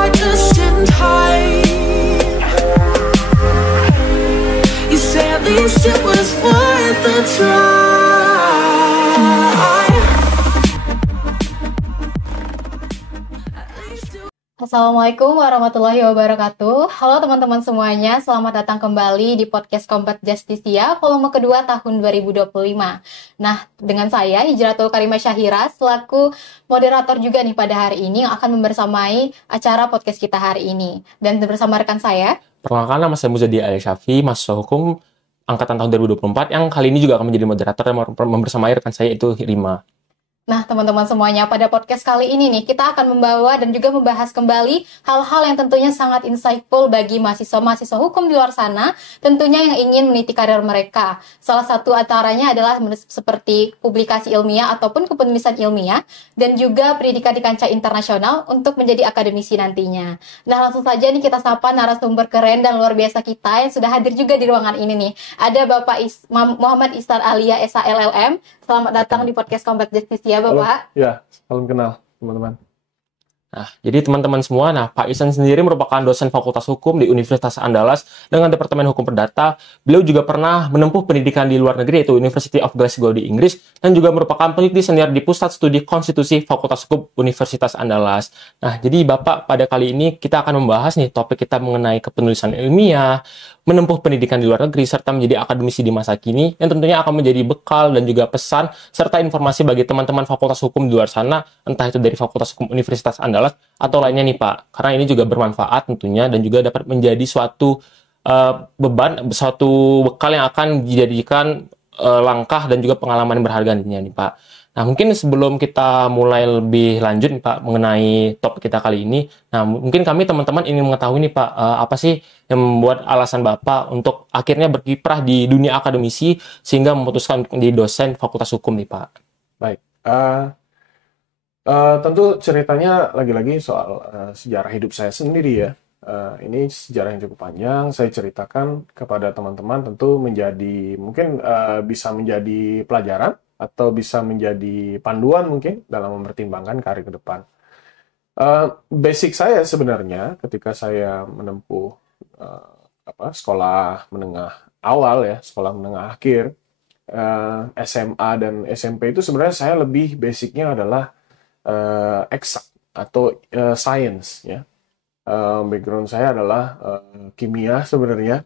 apart just in time. You say at least it was worth the try. Assalamualaikum warahmatullahi wabarakatuh. Halo teman-teman semuanya, selamat datang kembali di podcast Kombat Justisia volume kedua tahun 2025. Nah, dengan saya Hijratul Karimah Syahira selaku moderator juga nih pada hari ini yang akan membersamai acara podcast kita hari ini. Dan bersama rekan saya, perkenalkan, nama saya Muzadi Ali Syafi, mahasiswa hukum angkatan tahun 2024 yang kali ini juga akan menjadi moderator dan membersamai rekan saya itu Rima. nah, teman-teman semuanya, pada podcast kali ini nih, kita akan membawa dan juga membahas kembali hal-hal yang tentunya sangat insightful bagi mahasiswa-mahasiswa hukum di luar sana, tentunya yang ingin meniti karir mereka. Salah satu antaranya adalah seperti publikasi ilmiah ataupun kepenulisan ilmiah, dan juga pendidikan di kancah internasional untuk menjadi akademisi nantinya. Nah, langsung saja nih kita sapa narasumber keren dan luar biasa kita yang sudah hadir juga di ruangan ini nih. Ada Bapak Muhammad Ihsan Alia SH LLM. Selamat datang di podcast Kombat Justisia, Bapak. Halo. Ya, salam kenal, teman-teman. Nah, jadi teman-teman semua, Pak Ihsan sendiri merupakan dosen Fakultas Hukum di Universitas Andalas dengan Departemen Hukum Perdata. Beliau juga pernah menempuh pendidikan di luar negeri, yaitu University of Glasgow di Inggris, dan juga merupakan peneliti senior di Pusat Studi Konstitusi Fakultas Hukum Universitas Andalas. Nah, jadi Bapak, pada kali ini kita akan membahas nih topik kita mengenai kepenulisan ilmiah, menempuh pendidikan di luar negeri, serta menjadi akademisi di masa kini, yang tentunya akan menjadi bekal dan juga pesan, serta informasi bagi teman-teman Fakultas Hukum di luar sana, entah itu dari Fakultas Hukum Universitas Andalas, atau lainnya nih Pak. Karena ini juga bermanfaat tentunya, dan juga dapat menjadi suatu beban, suatu bekal yang akan dijadikan langkah dan juga pengalaman yang berharga nantinya nih Pak. Nah, mungkin sebelum kita mulai lebih lanjut nih Pak mengenai topik kita kali ini, nah mungkin kami teman-teman ingin mengetahui nih Pak, apa sih yang membuat alasan Bapak untuk akhirnya berkiprah di dunia akademisi sehingga memutuskan untuk menjadi dosen Fakultas Hukum nih Pak? Baik, tentu ceritanya lagi-lagi soal sejarah hidup saya sendiri ya. Ini sejarah yang cukup panjang, saya ceritakan kepada teman-teman tentu menjadi, mungkin bisa menjadi pelajaran, atau bisa menjadi panduan mungkin dalam mempertimbangkan karir ke depan. Basic saya sebenarnya ketika saya menempuh sekolah menengah awal ya, sekolah menengah akhir, SMA dan SMP itu sebenarnya saya lebih basicnya adalah eksak atau science ya. Background saya adalah kimia sebenarnya.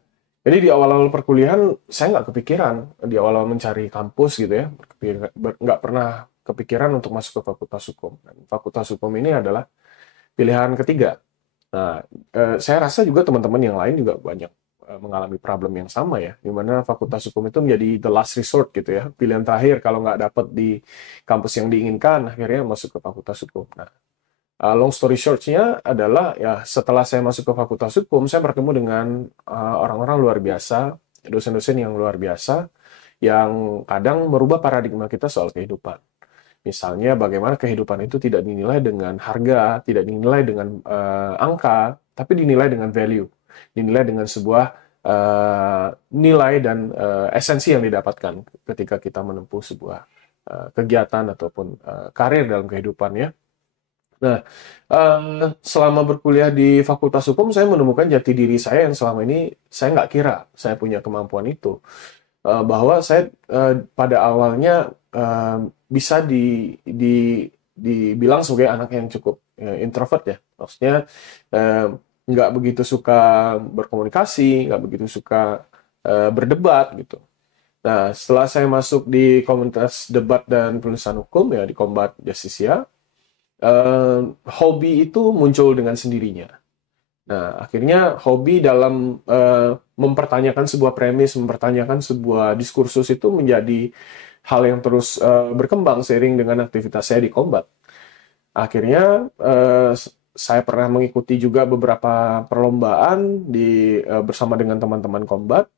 Jadi di awal-awal perkuliahan saya nggak kepikiran, di awal-awal mencari kampus gitu ya, nggak pernah kepikiran untuk masuk ke Fakultas Hukum. Dan Fakultas Hukum ini adalah pilihan ketiga. Nah, saya rasa juga teman-teman yang lain juga banyak mengalami problem yang sama ya, di mana Fakultas Hukum itu menjadi the last resort gitu ya, pilihan terakhir kalau nggak dapat di kampus yang diinginkan, akhirnya masuk ke Fakultas Hukum. Nah, long story short-nya adalah ya setelah saya masuk ke Fakultas Hukum, saya bertemu dengan orang-orang luar biasa, dosen-dosen yang luar biasa, yang kadang merubah paradigma kita soal kehidupan. Misalnya bagaimana kehidupan itu tidak dinilai dengan harga, tidak dinilai dengan angka, tapi dinilai dengan value, dinilai dengan sebuah nilai dan esensi yang didapatkan ketika kita menempuh sebuah kegiatan ataupun karir dalam kehidupannya. Nah, selama berkuliah di Fakultas Hukum, saya menemukan jati diri saya yang selama ini saya nggak kira saya punya kemampuan itu. Bahwa saya pada awalnya bisa dibilang sebagai anak yang cukup introvert ya. Maksudnya nggak begitu suka berkomunikasi, nggak begitu suka berdebat gitu. Nah, setelah saya masuk di komunitas debat dan penulisan hukum ya di Kombat Justisia, hobi itu muncul dengan sendirinya. Nah, akhirnya hobi dalam mempertanyakan sebuah premis, mempertanyakan sebuah diskursus itu menjadi hal yang terus berkembang seiring dengan aktivitas saya di Kombat. Akhirnya saya pernah mengikuti juga beberapa perlombaan bersama dengan teman-teman Kombat.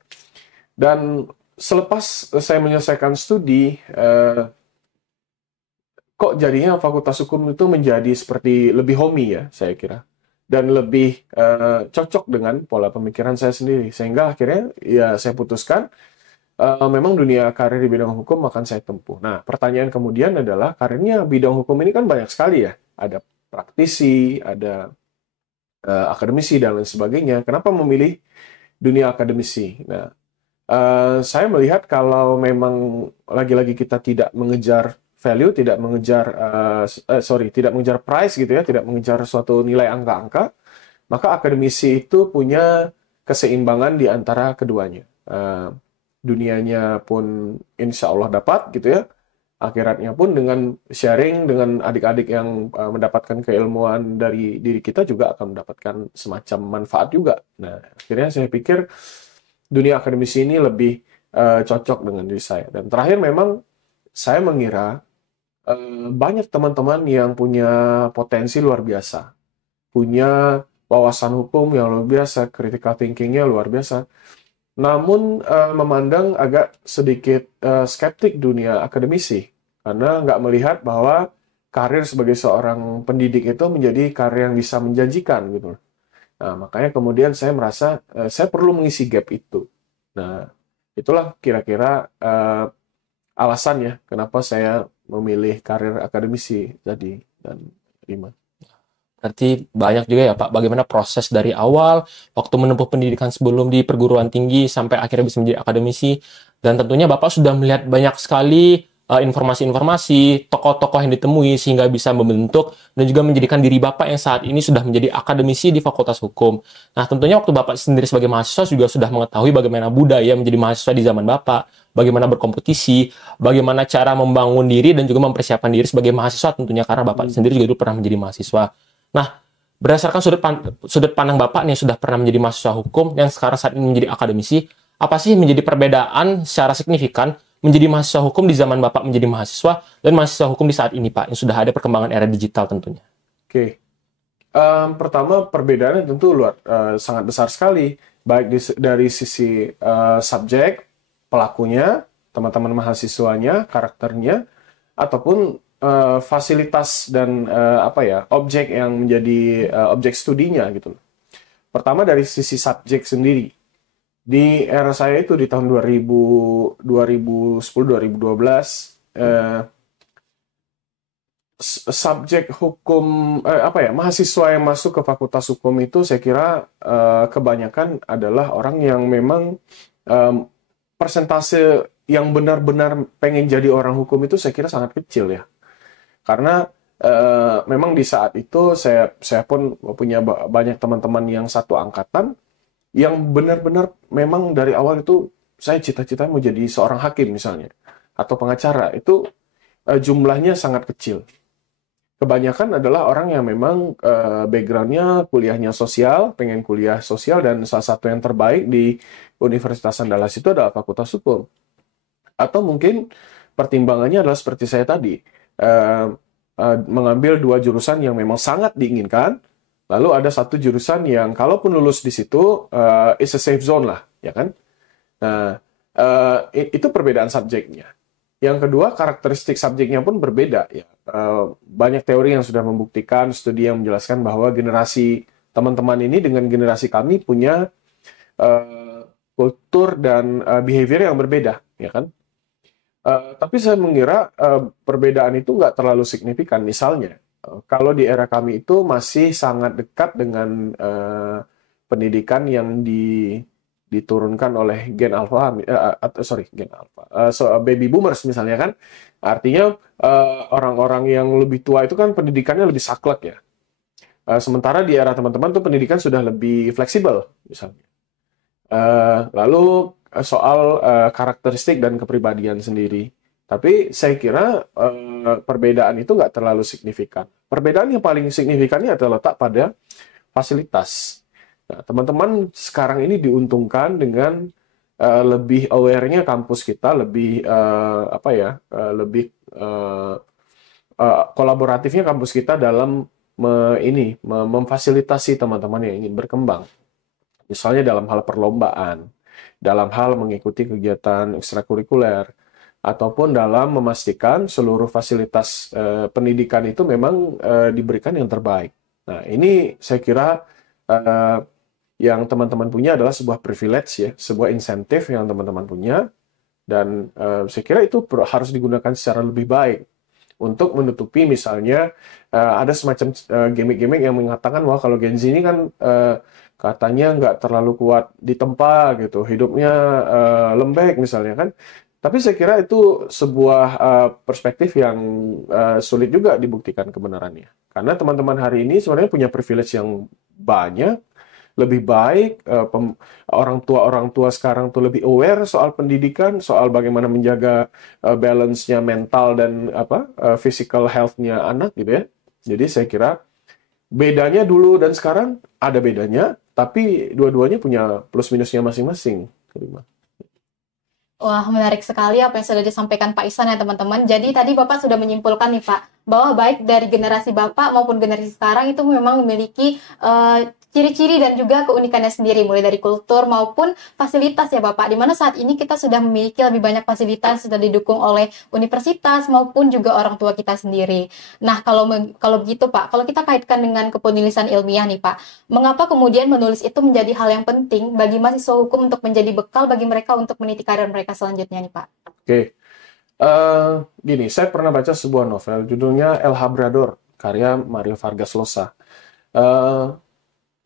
Dan selepas saya menyelesaikan studi, kok jadinya Fakultas Hukum itu menjadi seperti lebih homey ya, saya kira. Dan lebih cocok dengan pola pemikiran saya sendiri. Sehingga akhirnya ya saya putuskan, memang dunia karir di bidang hukum akan saya tempuh. Nah, pertanyaan kemudian adalah, karirnya bidang hukum ini kan banyak sekali ya. Ada praktisi, ada akademisi dan lain sebagainya. Kenapa memilih dunia akademisi? Nah, saya melihat kalau memang lagi-lagi kita tidak mengejar value, tidak mengejar tidak mengejar price gitu ya, tidak mengejar suatu nilai angka-angka, maka akademisi itu punya keseimbangan di antara keduanya. Dunianya pun insya Allah dapat gitu ya, akhiratnya pun dengan sharing dengan adik-adik yang mendapatkan keilmuan dari diri kita juga akan mendapatkan semacam manfaat juga. Nah, akhirnya saya pikir dunia akademisi ini lebih cocok dengan diri saya. Dan terakhir memang saya mengira banyak teman-teman yang punya potensi luar biasa, punya wawasan hukum yang luar biasa, critical thinking-nya luar biasa, namun memandang agak sedikit skeptik dunia akademisi, karena nggak melihat bahwa karir sebagai seorang pendidik itu menjadi karir yang bisa menjanjikan gitu. Nah, makanya kemudian saya merasa saya perlu mengisi gap itu. Nah, itulah kira-kira alasannya kenapa saya memilih karir akademisi tadi dan Rima. Berarti banyak juga ya Pak, bagaimana proses dari awal, waktu menempuh pendidikan sebelum di perguruan tinggi, sampai akhirnya bisa menjadi akademisi. Dan tentunya Bapak sudah melihat banyak sekali informasi-informasi, tokoh-tokoh yang ditemui, sehingga bisa membentuk dan juga menjadikan diri Bapak yang saat ini sudah menjadi akademisi di Fakultas Hukum. Nah, tentunya waktu Bapak sendiri sebagai mahasiswa juga sudah mengetahui bagaimana budaya menjadi mahasiswa di zaman Bapak, bagaimana berkompetisi, bagaimana cara membangun diri dan juga mempersiapkan diri sebagai mahasiswa tentunya, karena Bapak sendiri juga dulu pernah menjadi mahasiswa. Nah, berdasarkan sudut pandang Bapak nih, sudah pernah menjadi mahasiswa hukum yang sekarang saat ini menjadi akademisi, apa sih menjadi perbedaan secara signifikan menjadi mahasiswa hukum di zaman Bapak menjadi mahasiswa dan mahasiswa hukum di saat ini, Pak, yang sudah ada perkembangan era digital tentunya? Oke. Pertama, perbedaannya tentu sangat besar sekali, baik dari sisi subjek, pelakunya, teman-teman mahasiswanya, karakternya, ataupun fasilitas dan objek yang menjadi objek studinya gitu. Pertama dari sisi subjek sendiri. Di era saya itu di tahun 2010 2012 subjek hukum mahasiswa yang masuk ke Fakultas Hukum itu saya kira kebanyakan adalah orang yang memang persentase yang benar-benar pengen jadi orang hukum itu saya kira sangat kecil ya. Karena memang di saat itu saya pun punya banyak teman-teman yang satu angkatan yang benar-benar memang dari awal itu saya cita-cita mau jadi seorang hakim misalnya atau pengacara, itu jumlahnya sangat kecil. Kebanyakan adalah orang yang memang background-nya kuliahnya sosial, pengen kuliah sosial, dan salah satu yang terbaik di Universitas Andalas itu adalah Fakultas Hukum. Atau mungkin pertimbangannya adalah seperti saya tadi, mengambil dua jurusan yang memang sangat diinginkan, lalu ada satu jurusan yang kalaupun lulus di situ, is a safe zone lah, ya kan? Nah, itu perbedaan subjeknya. Yang kedua, karakteristik subjeknya pun berbeda. Ya. Banyak teori yang sudah membuktikan, studi yang menjelaskan bahwa generasi teman-teman ini dengan generasi kami punya kultur dan behavior yang berbeda, ya kan? Tapi saya mengira perbedaan itu nggak terlalu signifikan. Misalnya, kalau di era kami itu masih sangat dekat dengan pendidikan yang diturunkan oleh gen alpha, baby boomers misalnya kan, artinya orang-orang yang lebih tua itu kan pendidikannya lebih saklek ya. Sementara di era teman-teman tuh pendidikan sudah lebih fleksibel misalnya. Lalu soal karakteristik dan kepribadian sendiri. Tapi saya kira perbedaan itu nggak terlalu signifikan. Perbedaan yang paling signifikannya adalah letak pada fasilitas. Nah, teman-teman sekarang ini diuntungkan dengan lebih aware-nya kampus kita, lebih kolaboratifnya kampus kita dalam memfasilitasi teman-teman yang ingin berkembang. Misalnya dalam hal perlombaan, dalam hal mengikuti kegiatan ekstrakurikuler, ataupun dalam memastikan seluruh fasilitas pendidikan itu memang diberikan yang terbaik. Nah, ini saya kira yang teman-teman punya adalah sebuah privilege ya, sebuah insentif yang teman-teman punya, dan saya kira itu harus digunakan secara lebih baik untuk menutupi misalnya ada semacam gimmick-gimmick yang mengatakan wah kalau Gen Z ini kan katanya nggak terlalu kuat ditempa gitu, hidupnya lembek misalnya kan. Tapi saya kira itu sebuah perspektif yang sulit juga dibuktikan kebenarannya. Karena teman-teman hari ini sebenarnya punya privilege yang banyak, lebih baik, orang tua sekarang tuh lebih aware soal pendidikan, soal bagaimana menjaga balance-nya mental dan physical health-nya anak gitu ya. Jadi saya kira bedanya dulu dan sekarang ada bedanya, tapi dua-duanya punya plus minusnya masing-masing. Wah, menarik sekali apa yang sudah disampaikan Pak Ihsan ya teman-teman. Jadi tadi Bapak sudah menyimpulkan nih Pak, bahwa baik dari generasi Bapak maupun generasi sekarang itu memang memiliki ciri-ciri dan juga keunikannya sendiri, mulai dari kultur maupun fasilitas ya Bapak. Di mana saat ini kita sudah memiliki lebih banyak fasilitas, sudah didukung oleh universitas maupun juga orang tua kita sendiri. Nah, kalau begitu Pak, kalau kita kaitkan dengan kepenulisan ilmiah nih Pak, mengapa kemudian menulis itu menjadi hal yang penting bagi mahasiswa hukum untuk menjadi bekal bagi mereka untuk meniti karir mereka selanjutnya nih Pak? Oke. Gini, saya pernah baca sebuah novel judulnya El Labrador, karya Mario Vargas Llosa.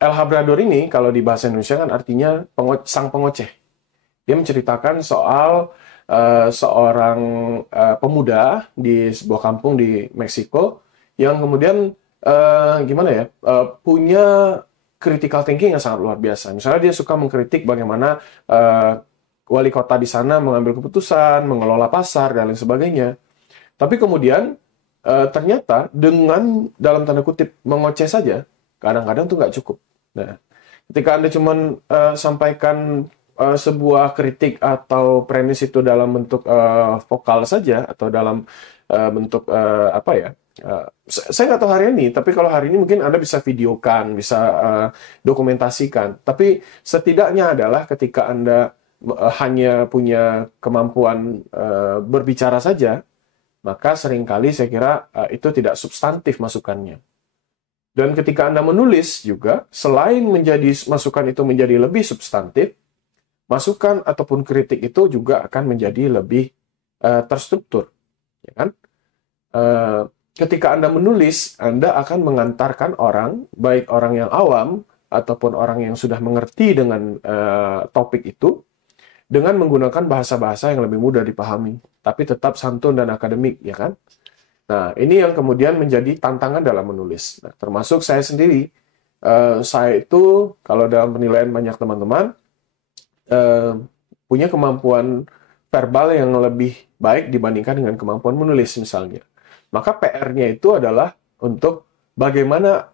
El Labrador ini kalau di bahasa Indonesia kan artinya sang pengoceh. Dia menceritakan soal seorang pemuda di sebuah kampung di Meksiko yang kemudian punya critical thinking yang sangat luar biasa. Misalnya dia suka mengkritik bagaimana wali kota di sana mengambil keputusan, mengelola pasar, dan lain sebagainya. Tapi kemudian ternyata dengan dalam tanda kutip mengoceh saja, kadang-kadang tuh nggak cukup. Nah, ketika Anda cuma sampaikan sebuah kritik atau premis itu dalam bentuk vokal saja, atau dalam bentuk saya nggak tahu hari ini, tapi kalau hari ini mungkin Anda bisa videokan, bisa dokumentasikan. Tapi setidaknya adalah ketika Anda hanya punya kemampuan berbicara saja, maka seringkali saya kira itu tidak substantif masukannya. Dan ketika Anda menulis juga, selain masukan itu menjadi lebih substantif, masukan ataupun kritik itu juga akan menjadi lebih terstruktur. Ya kan? Ketika Anda menulis, Anda akan mengantarkan orang, baik orang yang awam, ataupun orang yang sudah mengerti dengan topik itu, dengan menggunakan bahasa-bahasa yang lebih mudah dipahami, tapi tetap santun dan akademik, ya kan? Nah, ini yang kemudian menjadi tantangan dalam menulis. Nah, termasuk saya sendiri. Saya itu, kalau dalam penilaian banyak teman-teman, punya kemampuan verbal yang lebih baik dibandingkan dengan kemampuan menulis misalnya. Maka PR-nya itu adalah untuk bagaimana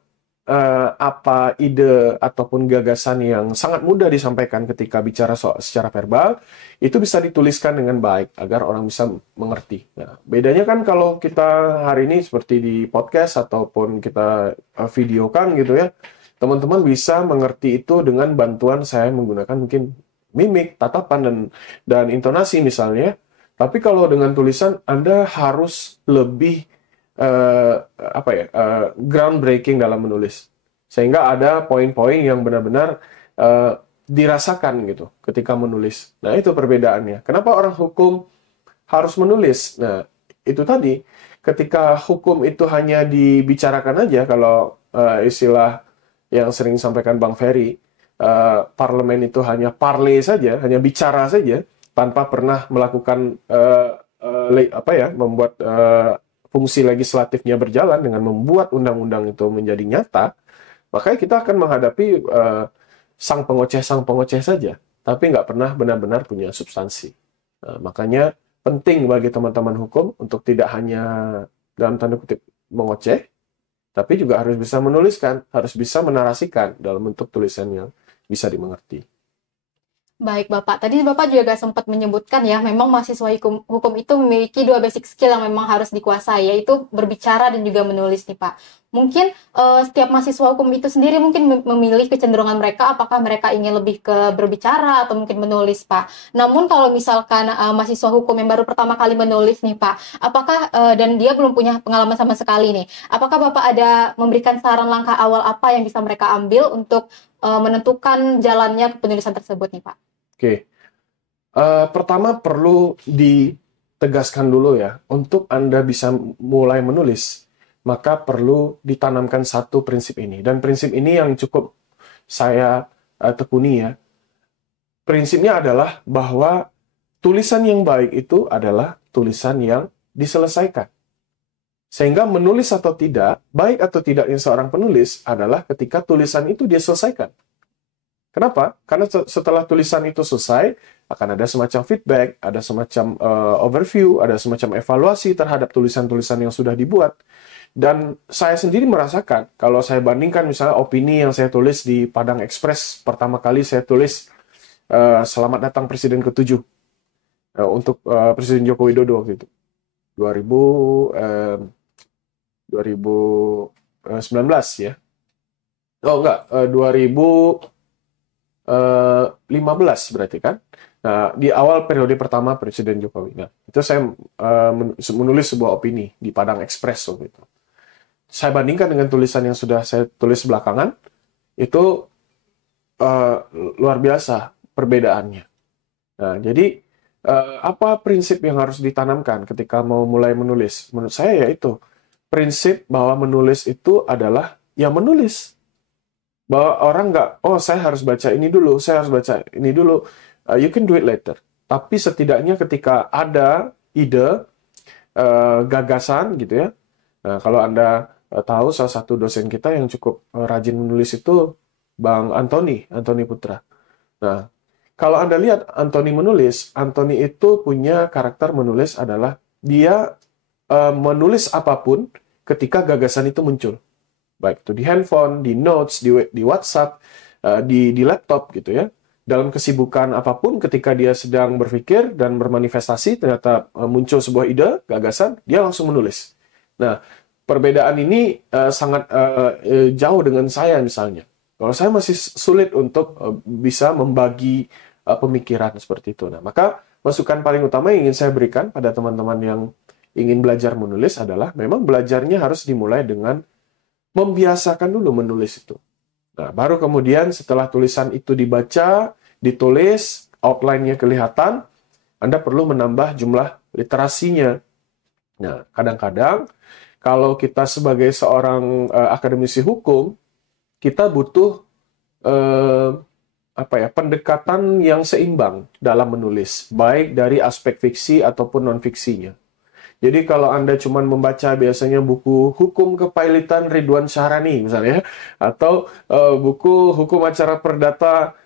apa ide ataupun gagasan yang sangat mudah disampaikan ketika bicara secara verbal, itu bisa dituliskan dengan baik agar orang bisa mengerti. Nah, bedanya kan kalau kita hari ini seperti di podcast ataupun kita videokan gitu ya, teman-teman bisa mengerti itu dengan bantuan saya menggunakan mungkin mimik, tatapan, dan intonasi misalnya. Tapi kalau dengan tulisan, Anda harus lebih groundbreaking dalam menulis, sehingga ada poin-poin yang benar-benar dirasakan gitu ketika menulis. Nah, itu perbedaannya. Kenapa orang hukum harus menulis? Nah, itu tadi, ketika hukum itu hanya dibicarakan aja, kalau istilah yang sering disampaikan Bang Ferry, parlemen itu hanya parley saja, hanya bicara saja, tanpa pernah melakukan membuat fungsi legislatifnya berjalan dengan membuat undang-undang itu menjadi nyata, maka kita akan menghadapi sang pengoceh saja, tapi nggak pernah benar-benar punya substansi. Makanya penting bagi teman-teman hukum untuk tidak hanya dalam tanda kutip mengoceh, tapi juga harus bisa menuliskan, harus bisa menarasikan dalam bentuk tulisan yang bisa dimengerti. Baik Bapak, tadi Bapak juga sempat menyebutkan ya, memang mahasiswa hukum itu memiliki dua basic skill yang memang harus dikuasai, yaitu berbicara dan juga menulis nih Pak. Mungkin setiap mahasiswa hukum itu sendiri mungkin memilih kecenderungan mereka, apakah mereka ingin lebih ke berbicara atau mungkin menulis Pak. Namun kalau misalkan mahasiswa hukum yang baru pertama kali menulis nih Pak, apakah dan dia belum punya pengalaman sama sekali nih, apakah Bapak ada memberikan saran langkah awal apa yang bisa mereka ambil untuk menentukan jalannya penulisan tersebut nih Pak? Oke. Pertama perlu tegaskan dulu ya, untuk Anda bisa mulai menulis, maka perlu ditanamkan satu prinsip ini. Dan prinsip ini yang cukup saya tekuni ya. Prinsipnya adalah bahwa tulisan yang baik itu adalah tulisan yang diselesaikan. Sehingga menulis atau tidak, baik atau tidaknya seorang penulis adalah ketika tulisan itu dia selesaikan. Kenapa? Karena setelah tulisan itu selesai, akan ada semacam feedback, ada semacam overview, ada semacam evaluasi terhadap tulisan-tulisan yang sudah dibuat. Dan saya sendiri merasakan, kalau saya bandingkan misalnya opini yang saya tulis di Padang Express, pertama kali saya tulis Selamat Datang Presiden ke-7 untuk Presiden Joko Widodo waktu itu. 2019 ya. Oh enggak, 2015 berarti kan. Nah, di awal periode pertama Presiden Jokowi. Nah, itu saya menulis sebuah opini di Padang Express waktu itu. Saya bandingkan dengan tulisan yang sudah saya tulis belakangan, itu luar biasa perbedaannya. Nah, jadi apa prinsip yang harus ditanamkan ketika mau mulai menulis? Menurut saya yaitu prinsip bahwa menulis itu adalah ya menulis. Bahwa orang nggak, oh saya harus baca ini dulu, saya harus baca ini dulu. You can do it later. Tapi setidaknya ketika ada ide, gagasan gitu ya. Nah, kalau Anda tahu salah satu dosen kita yang cukup rajin menulis itu Bang Antoni Putra. Nah, kalau Anda lihat Antoni menulis, Antoni itu punya karakter menulis adalah dia menulis apapun ketika gagasan itu muncul. Baik itu di handphone, di notes, di WhatsApp, di laptop gitu ya. Dalam kesibukan apapun ketika dia sedang berpikir dan bermanifestasi, ternyata muncul sebuah ide, gagasan, dia langsung menulis. Nah, perbedaan ini sangat jauh dengan saya misalnya. Kalau saya masih sulit untuk bisa membagi pemikiran seperti itu. Nah, maka masukan paling utama yang ingin saya berikan pada teman-teman yang ingin belajar menulis adalah memang belajarnya harus dimulai dengan membiasakan dulu menulis itu. Nah, baru kemudian setelah tulisan itu dibaca, ditulis, outline-nya kelihatan, Anda perlu menambah jumlah literasinya. Nah, kadang-kadang kalau kita sebagai seorang akademisi hukum, kita butuh pendekatan yang seimbang dalam menulis, baik dari aspek fiksi ataupun non-fiksinya. Jadi kalau Anda cuma membaca biasanya buku hukum kepailitan Ridwan Syarani misalnya, atau buku hukum acara perdata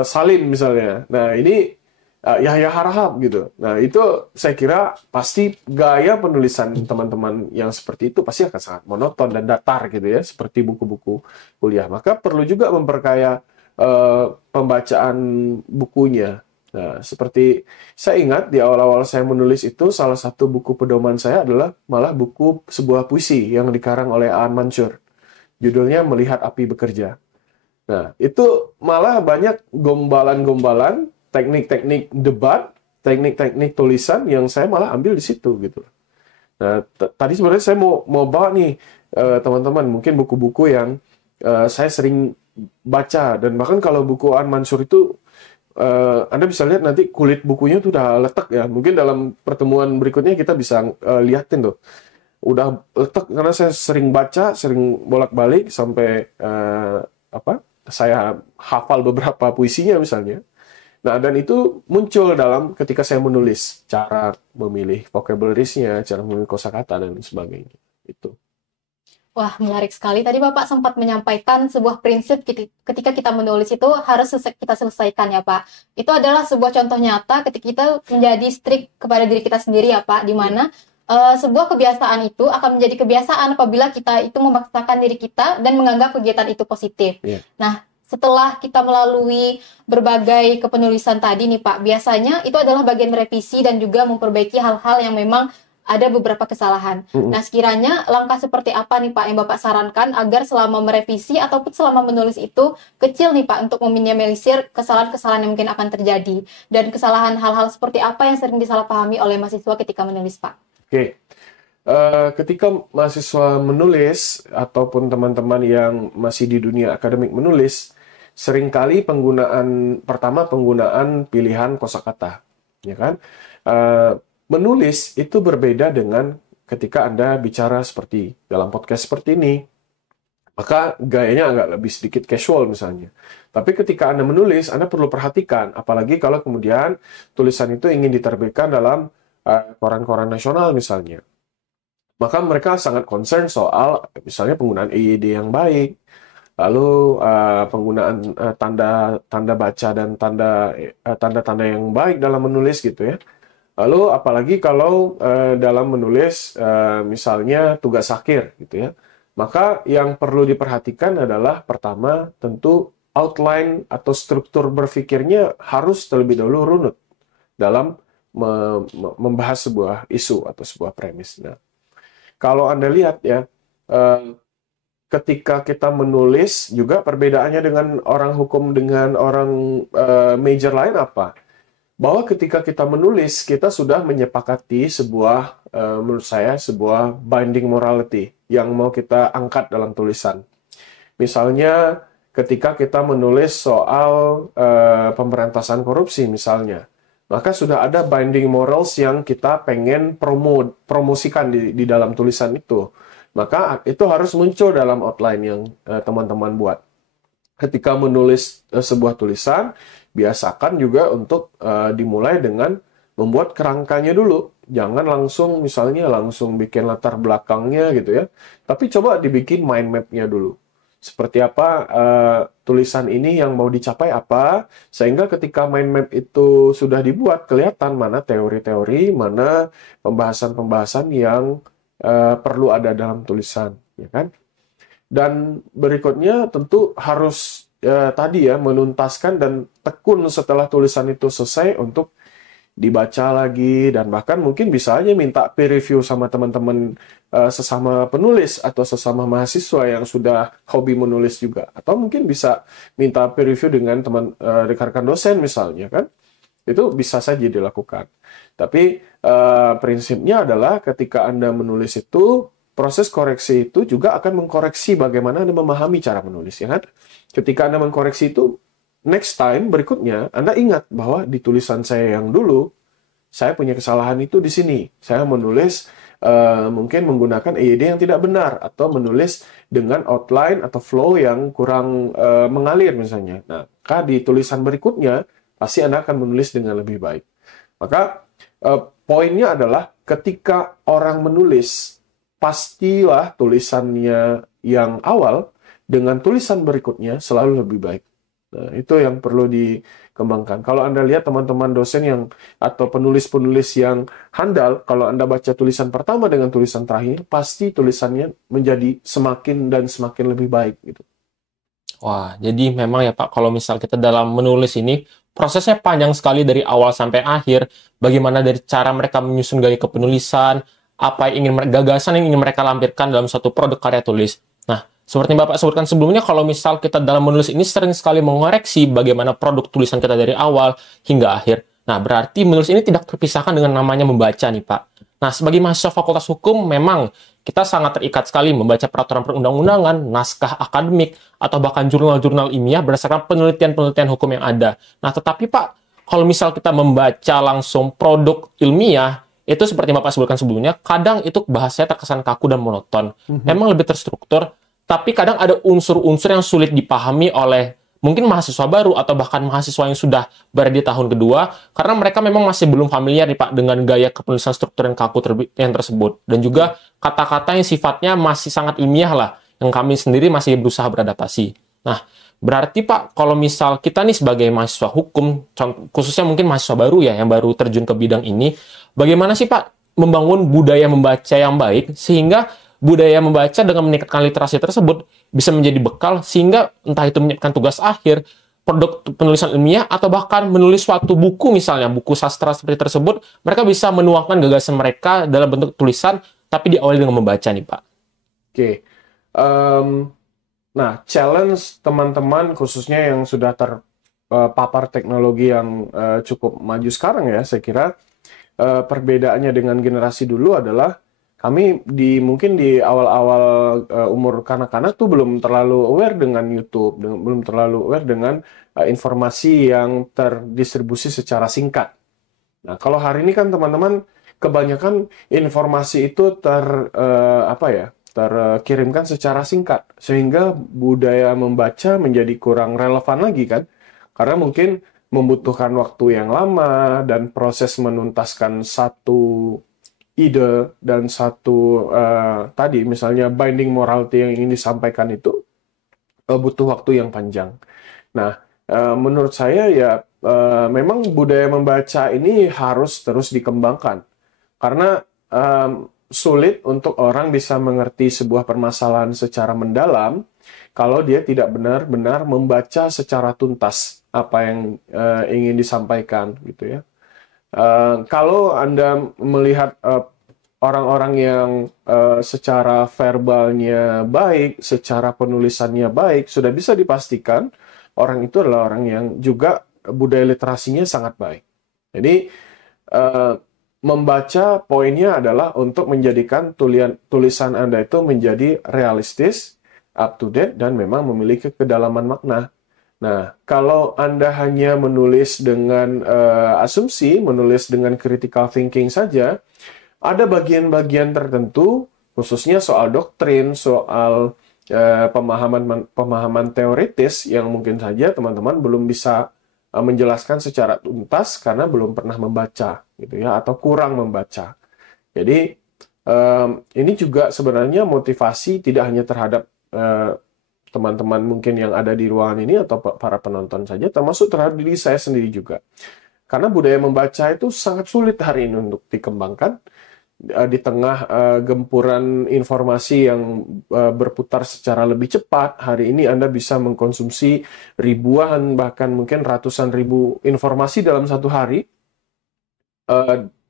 Salim misalnya. Nah, ini Yahya Harahap gitu. Nah, itu saya kira pasti gaya penulisan teman-teman yang seperti itu pasti akan sangat monoton dan datar gitu ya, seperti buku-buku kuliah. Maka perlu juga memperkaya pembacaan bukunya. Nah, seperti saya ingat di awal-awal saya menulis itu, salah satu buku pedoman saya adalah malah buku sebuah puisi yang dikarang oleh Aan Mansur. Judulnya Melihat Api Bekerja. Nah, itu malah banyak gombalan-gombalan, teknik-teknik debat, teknik-teknik tulisan yang saya malah ambil di situ gitu. Nah, tadi sebenarnya saya mau bawa nih teman-teman mungkin buku-buku yang saya sering baca, dan bahkan kalau buku Aan Mansur itu Anda bisa lihat nanti kulit bukunya tuh udah letak ya. Mungkin dalam pertemuan berikutnya kita bisa liatin tuh. Udah letak karena saya sering baca, sering bolak-balik sampai saya hafal beberapa puisinya misalnya. Nah, dan itu muncul dalam ketika saya menulis, cara memilih vocabularies-nya, cara memilih kosakata dan sebagainya. Itu. Wah, menarik sekali. Tadi Bapak sempat menyampaikan sebuah prinsip ketika kita menulis itu harus kita selesaikan ya, Pak. Itu adalah sebuah contoh nyata ketika kita menjadi strict kepada diri kita sendiri ya, Pak, di mana sebuah kebiasaan itu akan menjadi kebiasaan apabila kita itu memaksakan diri kita dan menganggap kegiatan itu positif. Yeah. Nah, setelah kita melalui berbagai kepenulisan tadi nih, Pak, biasanya itu adalah bagian merevisi dan juga memperbaiki hal-hal yang memang ada beberapa kesalahan. Nah, sekiranya langkah seperti apa nih Pak yang Bapak sarankan agar selama merevisi ataupun selama menulis itu kecil nih Pak untuk meminimalisir kesalahan-kesalahan yang mungkin akan terjadi, dan kesalahan hal-hal seperti apa yang sering disalahpahami oleh mahasiswa ketika menulis, Pak? Oke. Ketika mahasiswa menulis ataupun teman-teman yang masih di dunia akademik menulis, seringkali penggunaan pilihan kosakata. ya kan? Eh, Menulis itu berbeda dengan ketika Anda bicara seperti dalam podcast seperti ini. Maka gayanya agak lebih sedikit casual misalnya. Tapi ketika Anda menulis, Anda perlu perhatikan, apalagi kalau kemudian tulisan itu ingin diterbitkan dalam koran-koran nasional misalnya. Maka mereka sangat concern soal misalnya penggunaan EYD yang baik, lalu penggunaan tanda baca dan tanda-tanda yang baik dalam menulis gitu ya. Lalu apalagi kalau dalam menulis misalnya tugas akhir gitu ya. Maka yang perlu diperhatikan adalah pertama tentu outline atau struktur berpikirnya harus terlebih dahulu runut dalam membahas sebuah isu atau sebuah premis. Nah, kalau Anda lihat ya, ketika kita menulis juga perbedaannya dengan orang hukum dengan orang major lain apa? Bahwa ketika kita menulis, kita sudah menyepakati sebuah, menurut saya, sebuah binding morality yang mau kita angkat dalam tulisan. Misalnya, ketika kita menulis soal pemberantasan korupsi, misalnya, maka sudah ada binding morals yang kita pengen promosikan di dalam tulisan itu. Maka itu harus muncul dalam outline yang teman-teman buat. Ketika menulis sebuah tulisan, biasakan juga untuk dimulai dengan membuat kerangkanya dulu. Jangan langsung misalnya langsung bikin latar belakangnya gitu ya. Tapi coba dibikin mind map-nya dulu. Seperti apa tulisan ini yang mau dicapai apa, sehingga ketika mind map itu sudah dibuat, kelihatan mana teori-teori, mana pembahasan-pembahasan yang perlu ada dalam tulisan, ya kan? Dan berikutnya tentu harus tadi ya menuntaskan dan tekun setelah tulisan itu selesai untuk dibaca lagi, dan bahkan mungkin bisa aja minta peer review sama teman-teman sesama penulis atau sesama mahasiswa yang sudah hobi menulis juga, atau mungkin bisa minta peer review dengan rekan-rekan dosen misalnya kan, itu bisa saja dilakukan. Tapi prinsipnya adalah ketika Anda menulis itu, proses koreksi itu juga akan mengkoreksi bagaimana Anda memahami cara menulis, ya kan? Ketika Anda mengkoreksi itu, next time berikutnya, Anda ingat bahwa di tulisan saya yang dulu, saya punya kesalahan itu di sini. Saya menulis mungkin menggunakan EYD yang tidak benar, atau menulis dengan outline atau flow yang kurang mengalir misalnya. Nah, maka di tulisan berikutnya, pasti Anda akan menulis dengan lebih baik. Maka poinnya adalah ketika orang menulis, pastilah tulisannya yang awal dengan tulisan berikutnya selalu lebih baik. Nah, itu yang perlu dikembangkan. Kalau Anda lihat teman-teman dosen yang atau penulis-penulis yang handal, kalau Anda baca tulisan pertama dengan tulisan terakhir, pasti tulisannya menjadi semakin dan semakin lebih baik gitu. Wah, jadi memang ya Pak, kalau misal kita dalam menulis ini, prosesnya panjang sekali dari awal sampai akhir. Bagaimana dari cara mereka menyusun gaya kepenulisan, apa yang gagasan yang ingin mereka lampirkan dalam suatu produk karya tulis. Nah, seperti Bapak sebutkan sebelumnya, kalau misal kita dalam menulis ini sering sekali mengoreksi bagaimana produk tulisan kita dari awal hingga akhir. Nah, berarti menulis ini tidak terpisahkan dengan namanya membaca nih Pak. Nah, sebagai mahasiswa Fakultas Hukum, memang kita sangat terikat sekali membaca peraturan perundang-undangan, naskah akademik, atau bahkan jurnal-jurnal ilmiah berdasarkan penelitian-penelitian hukum yang ada. Nah, tetapi Pak, kalau misal kita membaca langsung produk ilmiah, itu seperti Bapak sebutkan sebelumnya, kadang itu bahasanya terkesan kaku dan monoton. Memang lebih terstruktur, tapi kadang ada unsur-unsur yang sulit dipahami oleh mungkin mahasiswa baru atau bahkan mahasiswa yang sudah berada di tahun kedua, karena mereka memang masih belum familiar nih Pak dengan gaya kepenulisan struktur yang kaku yang tersebut. Dan juga kata-kata yang sifatnya masih sangat ilmiah lah, yang kami sendiri masih berusaha beradaptasi. Nah, berarti Pak, kalau misal kita nih sebagai mahasiswa hukum, khususnya mungkin mahasiswa baru ya, yang baru terjun ke bidang ini, bagaimana sih Pak membangun budaya membaca yang baik, sehingga budaya membaca dengan meningkatkan literasi tersebut bisa menjadi bekal, sehingga entah itu menyiapkan tugas akhir, produk penulisan ilmiah, atau bahkan menulis suatu buku misalnya, buku sastra seperti tersebut, mereka bisa menuangkan gagasan mereka dalam bentuk tulisan, tapi diawali dengan membaca nih Pak. Oke. Nah, challenge teman-teman khususnya yang sudah terpapar teknologi yang cukup maju sekarang ya, saya kira perbedaannya dengan generasi dulu adalah kami mungkin di awal-awal umur kanak-kanak tuh belum terlalu aware dengan YouTube, belum terlalu aware dengan informasi yang terdistribusi secara singkat. Nah, kalau hari ini kan teman-teman kebanyakan informasi itu terkirimkan secara singkat, sehingga budaya membaca menjadi kurang relevan lagi kan, karena mungkin membutuhkan waktu yang lama dan proses menuntaskan satu ide dan satu tadi misalnya binding morality yang ingin disampaikan itu butuh waktu yang panjang. Nah, menurut saya ya memang budaya membaca ini harus terus dikembangkan karena sulit untuk orang bisa mengerti sebuah permasalahan secara mendalam kalau dia tidak benar-benar membaca secara tuntas apa yang ingin disampaikan gitu ya. Kalau Anda melihat orang-orang yang secara verbalnya baik, secara penulisannya baik, sudah bisa dipastikan orang itu adalah orang yang juga budaya literasinya sangat baik. Jadi, membaca poinnya adalah untuk menjadikan tulisan Anda itu menjadi realistis, up to date, dan memang memiliki kedalaman makna. Nah, kalau Anda hanya menulis dengan asumsi, menulis dengan critical thinking saja, ada bagian-bagian tertentu, khususnya soal doktrin, soal pemahaman teoritis yang mungkin saja teman-teman belum bisa menjelaskan secara tuntas karena belum pernah membaca, gitu ya, atau kurang membaca. Jadi ini juga sebenarnya motivasi tidak hanya terhadap teman-teman mungkin yang ada di ruangan ini atau para penonton saja, termasuk terhadap diri saya sendiri juga. Karena budaya membaca itu sangat sulit hari ini untuk dikembangkan di tengah gempuran informasi yang berputar secara lebih cepat. Hari ini Anda bisa mengkonsumsi ribuan, bahkan mungkin ratusan ribu informasi dalam satu hari,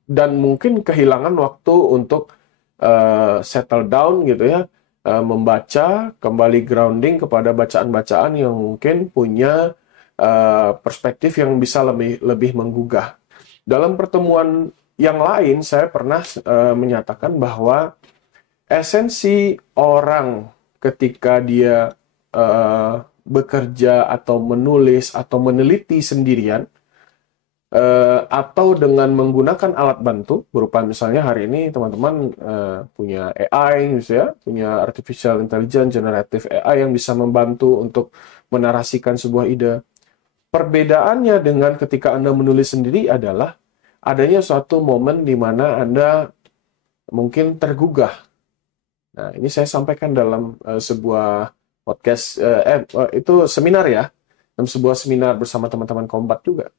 dan mungkin kehilangan waktu untuk settle down gitu ya, membaca, kembali grounding kepada bacaan-bacaan yang mungkin punya perspektif yang bisa lebih menggugah. Dalam pertemuan yang lain, saya pernah menyatakan bahwa esensi orang ketika dia bekerja atau menulis atau meneliti sendirian, atau dengan menggunakan alat bantu, berupa misalnya hari ini teman-teman punya AI, gitu ya, punya Artificial Intelligence, Generative AI yang bisa membantu untuk menarasikan sebuah ide. Perbedaannya dengan ketika Anda menulis sendiri adalah adanya suatu momen di mana Anda mungkin tergugah. Nah, ini saya sampaikan dalam sebuah podcast, itu seminar ya, dalam sebuah seminar bersama teman-teman Kombat juga.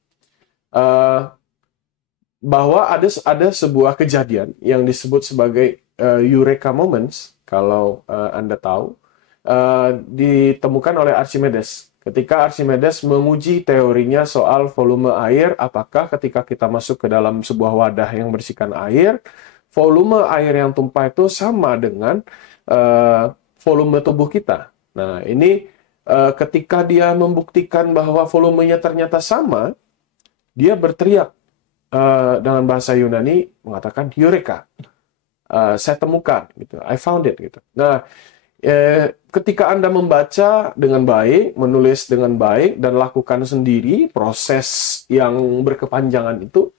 Bahwa ada sebuah kejadian yang disebut sebagai Eureka Moments, kalau Anda tahu, ditemukan oleh Archimedes. Ketika Archimedes menguji teorinya soal volume air, apakah ketika kita masuk ke dalam sebuah wadah yang berisikan air, volume air yang tumpah itu sama dengan volume tubuh kita. Nah, ini ketika dia membuktikan bahwa volumenya ternyata sama, dia berteriak dengan bahasa Yunani, mengatakan Eureka, saya temukan, gitu. I found it, gitu. Nah, ketika Anda membaca dengan baik, menulis dengan baik, dan lakukan sendiri proses yang berkepanjangan itu,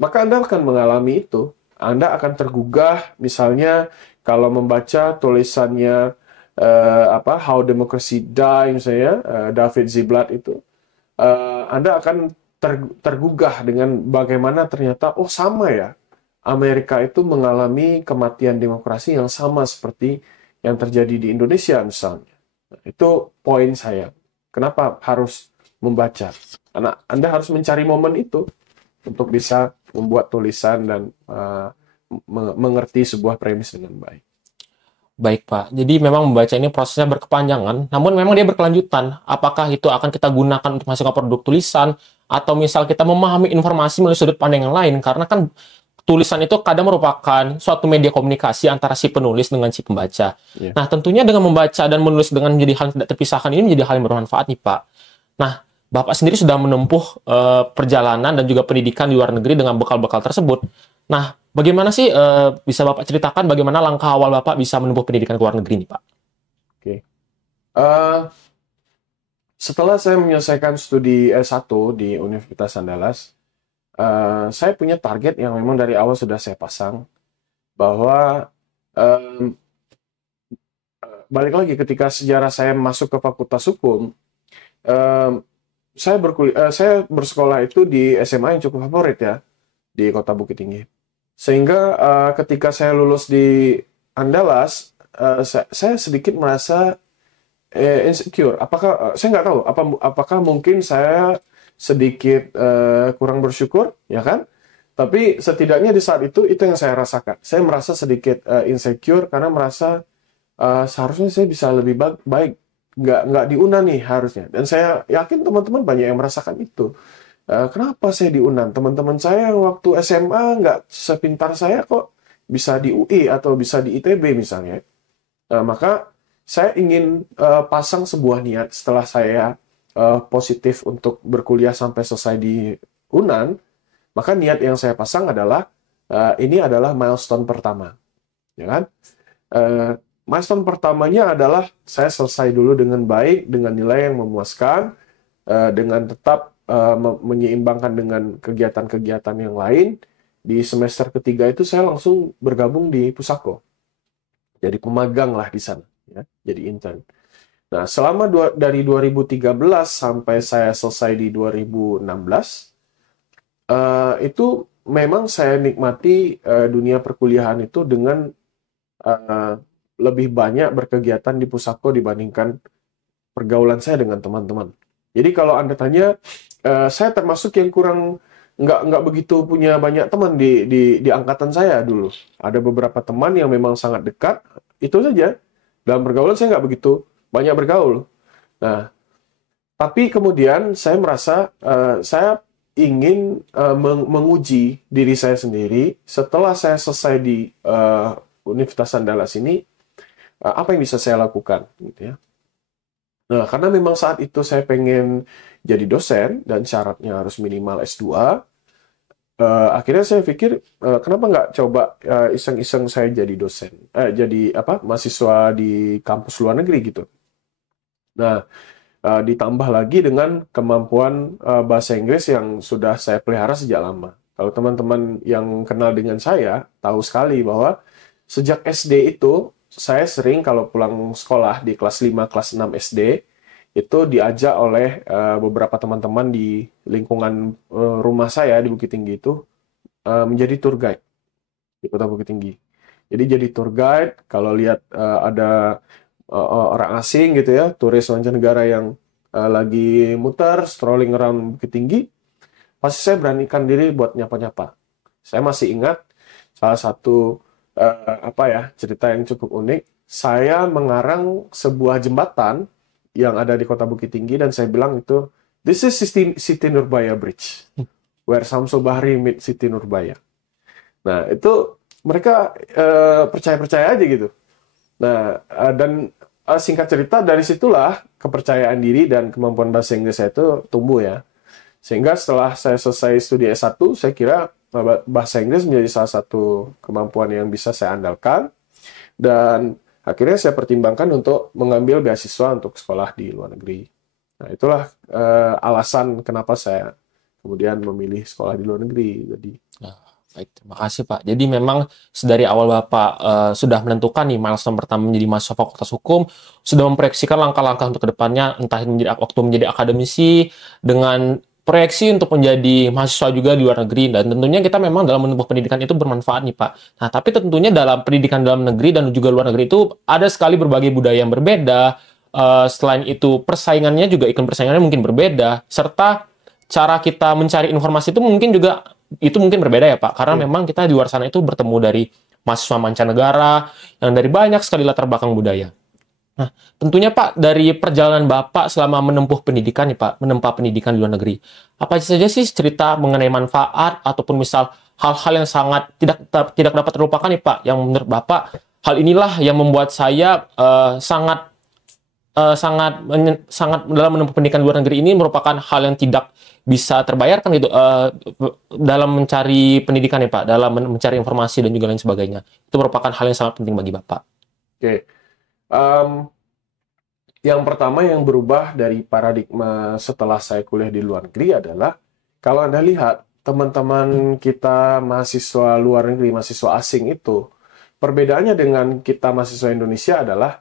maka Anda akan mengalami itu. Anda akan tergugah, misalnya kalau membaca tulisannya How Democracy Die, misalnya David Ziblatt itu, Anda akan tergugah dengan bagaimana ternyata, oh sama ya, Amerika itu mengalami kematian demokrasi yang sama seperti yang terjadi di Indonesia misalnya. Itu poin saya. Kenapa harus membaca? Karena Anda harus mencari momen itu untuk bisa membuat tulisan dan mengerti sebuah premis dengan baik. Baik, Pak. Jadi memang membaca ini prosesnya berkepanjangan, namun memang dia berkelanjutan. Apakah itu akan kita gunakan untuk menghasilkan produk tulisan, atau misal kita memahami informasi melalui sudut pandang yang lain, karena kan tulisan itu kadang merupakan suatu media komunikasi antara si penulis dengan si pembaca. Yeah. Nah, tentunya dengan membaca dan menulis dengan menjadi hal yang tidak terpisahkan ini menjadi hal yang bermanfaat nih, Pak. Nah, Bapak sendiri sudah menempuh perjalanan dan juga pendidikan di luar negeri dengan bekal-bekal tersebut. Nah, bagaimana sih bisa Bapak ceritakan bagaimana langkah awal Bapak bisa menempuh pendidikan ke luar negeri nih, Pak? Oke. Setelah saya menyelesaikan studi S1 di Universitas Andalas, saya punya target yang memang dari awal sudah saya pasang, bahwa em, balik lagi ketika sejarah saya masuk ke Fakultas Hukum, em, saya bersekolah itu di SMA yang cukup favorit ya, di Kota Bukit Tinggi. Sehingga ketika saya lulus di Andalas, saya sedikit merasa insecure. Apakah saya nggak tahu apakah mungkin saya sedikit kurang bersyukur, ya kan? Tapi setidaknya di saat itu yang saya rasakan. Saya merasa sedikit insecure karena merasa seharusnya saya bisa lebih baik, nggak di UNAN nih harusnya. Dan saya yakin teman-teman banyak yang merasakan itu. Kenapa saya di UNAN? Teman-teman saya waktu SMA nggak sepintar saya kok bisa di UI atau bisa di ITB misalnya. Maka saya ingin pasang sebuah niat setelah saya positif untuk berkuliah sampai selesai di UNAN. Maka niat yang saya pasang adalah ini adalah milestone pertama, ya kan? Milestone pertamanya adalah saya selesai dulu dengan baik, dengan nilai yang memuaskan, dengan tetap menyeimbangkan dengan kegiatan-kegiatan yang lain. Di semester ketiga itu saya langsung bergabung di Pusako, jadi pemagang lah di sana, ya, jadi intern. Nah, selama dari 2013 sampai saya selesai di 2016, itu memang saya nikmati dunia perkuliahan itu dengan lebih banyak berkegiatan di Pusako dibandingkan pergaulan saya dengan teman-teman. Jadi kalau Anda tanya, saya termasuk yang kurang nggak begitu punya banyak teman di angkatan saya dulu. Ada beberapa teman yang memang sangat dekat, itu saja. Dalam pergaulan saya nggak begitu banyak bergaul. Nah, tapi kemudian saya merasa saya ingin menguji diri saya sendiri setelah saya selesai di Universitas Andalas ini, apa yang bisa saya lakukan, gitu ya. Nah, karena memang saat itu saya pengen jadi dosen dan syaratnya harus minimal S2, akhirnya saya pikir kenapa nggak coba iseng-iseng saya jadi dosen, jadi mahasiswa di kampus luar negeri gitu. Nah, ditambah lagi dengan kemampuan bahasa Inggris yang sudah saya pelihara sejak lama. Kalau teman-teman yang kenal dengan saya tahu sekali bahwa sejak SD itu saya sering kalau pulang sekolah di kelas 5, kelas 6 SD itu diajak oleh beberapa teman-teman di lingkungan rumah saya di Bukit Tinggi itu menjadi tour guide di Kota Bukit Tinggi. Jadi jadi tour guide kalau lihat ada orang asing gitu ya, turis mancanegara yang lagi muter, strolling around Bukit Tinggi, pasti saya beranikan diri buat nyapa-nyapa. Saya masih ingat salah satu cerita yang cukup unik. Saya mengarang sebuah jembatan yang ada di Kota Bukit Tinggi dan saya bilang itu, this is Siti Nurbaya Bridge, where Samsul Bahri meet Siti Nurbaya. Nah, itu mereka percaya-percaya aja gitu. Nah, dan singkat cerita dari situlah kepercayaan diri dan kemampuan bahasa Inggris saya itu tumbuh ya. Sehingga setelah saya selesai studi S1, saya kira bahasa Inggris menjadi salah satu kemampuan yang bisa saya andalkan. Dan akhirnya saya pertimbangkan untuk mengambil beasiswa untuk sekolah di luar negeri. Nah, itulah alasan kenapa saya kemudian memilih sekolah di luar negeri. Jadi, baik, terima kasih Pak. Jadi memang dari awal Bapak sudah menentukan nih milestone pertama menjadi mahasiswa Fakultas Hukum, sudah memproyeksikan langkah-langkah untuk kedepannya, entah waktu menjadi akademisi, dengan proyeksi untuk menjadi mahasiswa juga di luar negeri, dan tentunya kita memang dalam menempuh pendidikan itu bermanfaat nih Pak. Nah, tapi tentunya dalam pendidikan dalam negeri dan juga luar negeri itu ada sekali berbagai budaya yang berbeda. Selain itu persaingannya juga, iklim persaingannya mungkin berbeda, serta cara kita mencari informasi itu mungkin berbeda ya Pak, karena memang kita di luar sana itu bertemu dari mahasiswa mancanegara yang dari banyak sekali latar belakang budaya. Nah, tentunya Pak, dari perjalanan Bapak selama menempuh pendidikan nih Pak, menempuh pendidikan di luar negeri, apa saja sih cerita mengenai manfaat ataupun misal hal-hal yang sangat tidak dapat terlupakan nih Pak, yang menurut Bapak hal inilah yang membuat saya sangat dalam menempuh pendidikan di luar negeri ini merupakan hal yang tidak bisa terbayarkan gitu dalam mencari pendidikan ya Pak, dalam mencari informasi dan juga lain sebagainya. Itu merupakan hal yang sangat penting bagi Bapak. Oke. Yang pertama yang berubah dari paradigma setelah saya kuliah di luar negeri adalah, kalau Anda lihat, teman-teman kita mahasiswa luar negeri, mahasiswa asing itu, perbedaannya dengan kita mahasiswa Indonesia adalah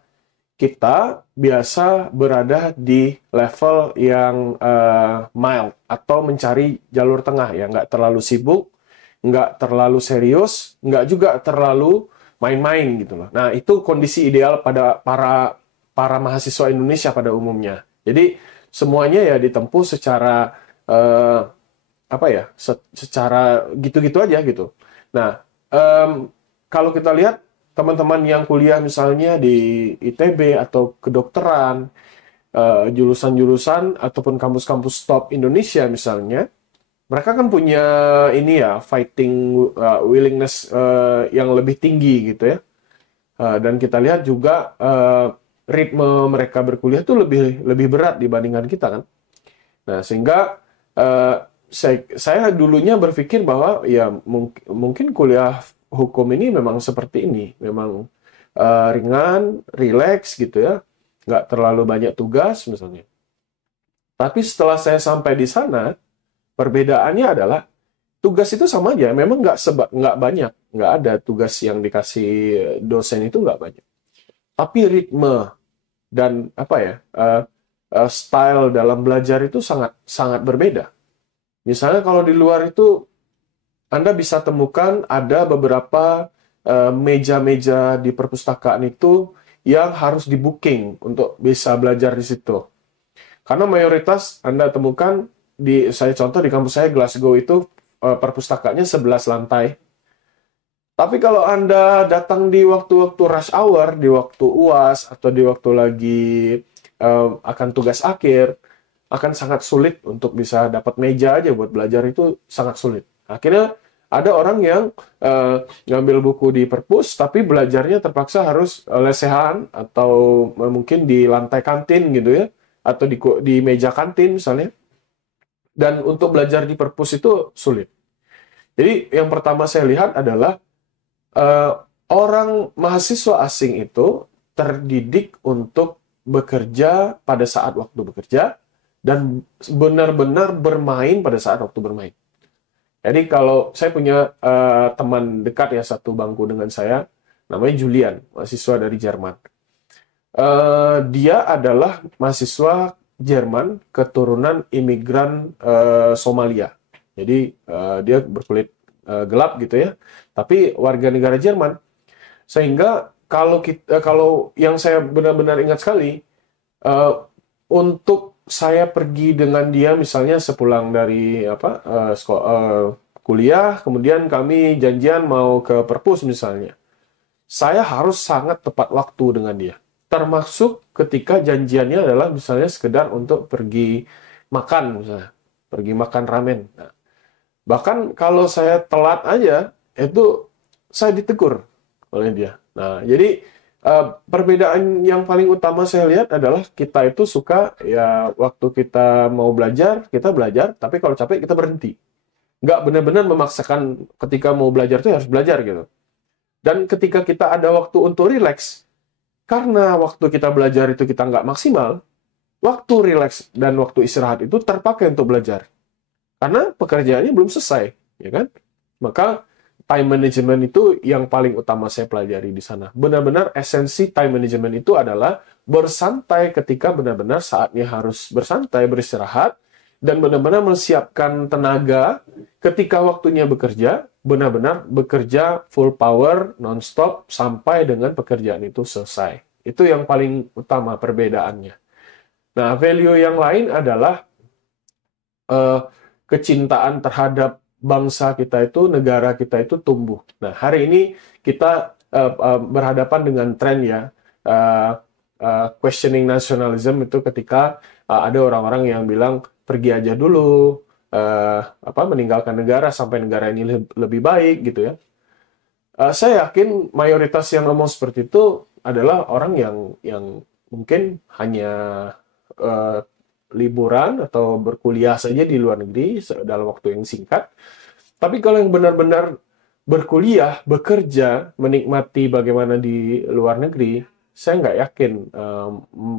kita biasa berada di level yang mild atau mencari jalur tengah ya, nggak terlalu sibuk, nggak terlalu serius, nggak juga terlalu main-main gitu loh. Nah, itu kondisi ideal pada para mahasiswa Indonesia pada umumnya. Jadi semuanya ya ditempuh secara secara gitu-gitu aja gitu. Nah, kalau kita lihat teman-teman yang kuliah misalnya di ITB atau kedokteran, jurusan-jurusan ataupun kampus-kampus top Indonesia misalnya, mereka kan punya ini ya, fighting willingness yang lebih tinggi gitu ya. Dan kita lihat juga ritme mereka berkuliah itu lebih berat dibandingkan kita kan. Nah, sehingga saya dulunya berpikir bahwa ya mungkin kuliah hukum ini memang seperti ini, memang ringan, rileks gitu ya, nggak terlalu banyak tugas misalnya. Tapi setelah saya sampai di sana, perbedaannya adalah tugas itu sama aja, memang nggak banyak, nggak ada tugas yang dikasih dosen itu nggak banyak. Tapi ritme dan style dalam belajar itu sangat sangat berbeda. Misalnya kalau di luar itu Anda bisa temukan ada beberapa meja-meja di perpustakaan itu yang harus di-booking untuk bisa belajar di situ. Karena mayoritas Anda temukan saya contoh di kampus saya Glasgow itu perpustakaannya 11 lantai. Tapi kalau Anda datang di waktu-waktu rush hour, di waktu UAS atau di waktu lagi akan tugas akhir, akan sangat sulit untuk bisa dapat meja aja buat belajar, itu sangat sulit. Akhirnya ada orang yang ngambil buku di perpus, tapi belajarnya terpaksa harus lesehan atau mungkin di lantai kantin gitu ya, atau di meja kantin misalnya. Dan untuk belajar di perpus itu sulit. Jadi yang pertama saya lihat adalah orang mahasiswa asing itu terdidik untuk bekerja pada saat waktu bekerja, dan benar-benar bermain pada saat waktu bermain. Jadi kalau saya punya teman dekat ya, satu bangku dengan saya, namanya Julian, mahasiswa dari Jerman. Dia adalah mahasiswa Jerman keturunan imigran Somalia. Jadi dia berkulit gelap gitu ya, tapi warga negara Jerman. Sehingga kalau yang saya benar-benar ingat sekali, untuk saya pergi dengan dia misalnya sepulang dari kuliah, kemudian kami janjian mau ke perpus misalnya. Saya harus sangat tepat waktu dengan dia. Termasuk ketika janjiannya adalah misalnya sekedar untuk pergi makan misalnya, pergi makan ramen. Nah, bahkan kalau saya telat aja, itu saya ditegur oleh dia. Nah, jadi perbedaan yang paling utama saya lihat adalah kita itu suka ya waktu kita mau belajar, kita belajar, tapi kalau capek kita berhenti. Nggak benar-benar memaksakan ketika mau belajar itu harus belajar gitu. Dan ketika kita ada waktu untuk rileks, karena waktu kita belajar itu kita nggak maksimal, waktu rileks dan waktu istirahat itu terpakai untuk belajar. Karena pekerjaannya belum selesai, ya kan? Maka time management itu yang paling utama saya pelajari di sana. Benar-benar esensi time management itu adalah bersantai ketika benar-benar saatnya harus bersantai, beristirahat, dan benar-benar menyiapkan tenaga ketika waktunya bekerja, benar-benar bekerja full power, non-stop, sampai dengan pekerjaan itu selesai. Itu yang paling utama perbedaannya. Nah, value yang lain adalah kecintaan terhadap bangsa kita itu, negara kita itu tumbuh. Nah, hari ini kita berhadapan dengan tren ya, questioning nationalism itu ketika ada orang-orang yang bilang pergi aja dulu, meninggalkan negara sampai negara ini lebih baik gitu ya. Saya yakin mayoritas yang ngomong seperti itu adalah orang yang mungkin hanya liburan atau berkuliah saja di luar negeri dalam waktu yang singkat. Tapi kalau yang benar-benar berkuliah, bekerja, menikmati bagaimana di luar negeri, saya nggak yakin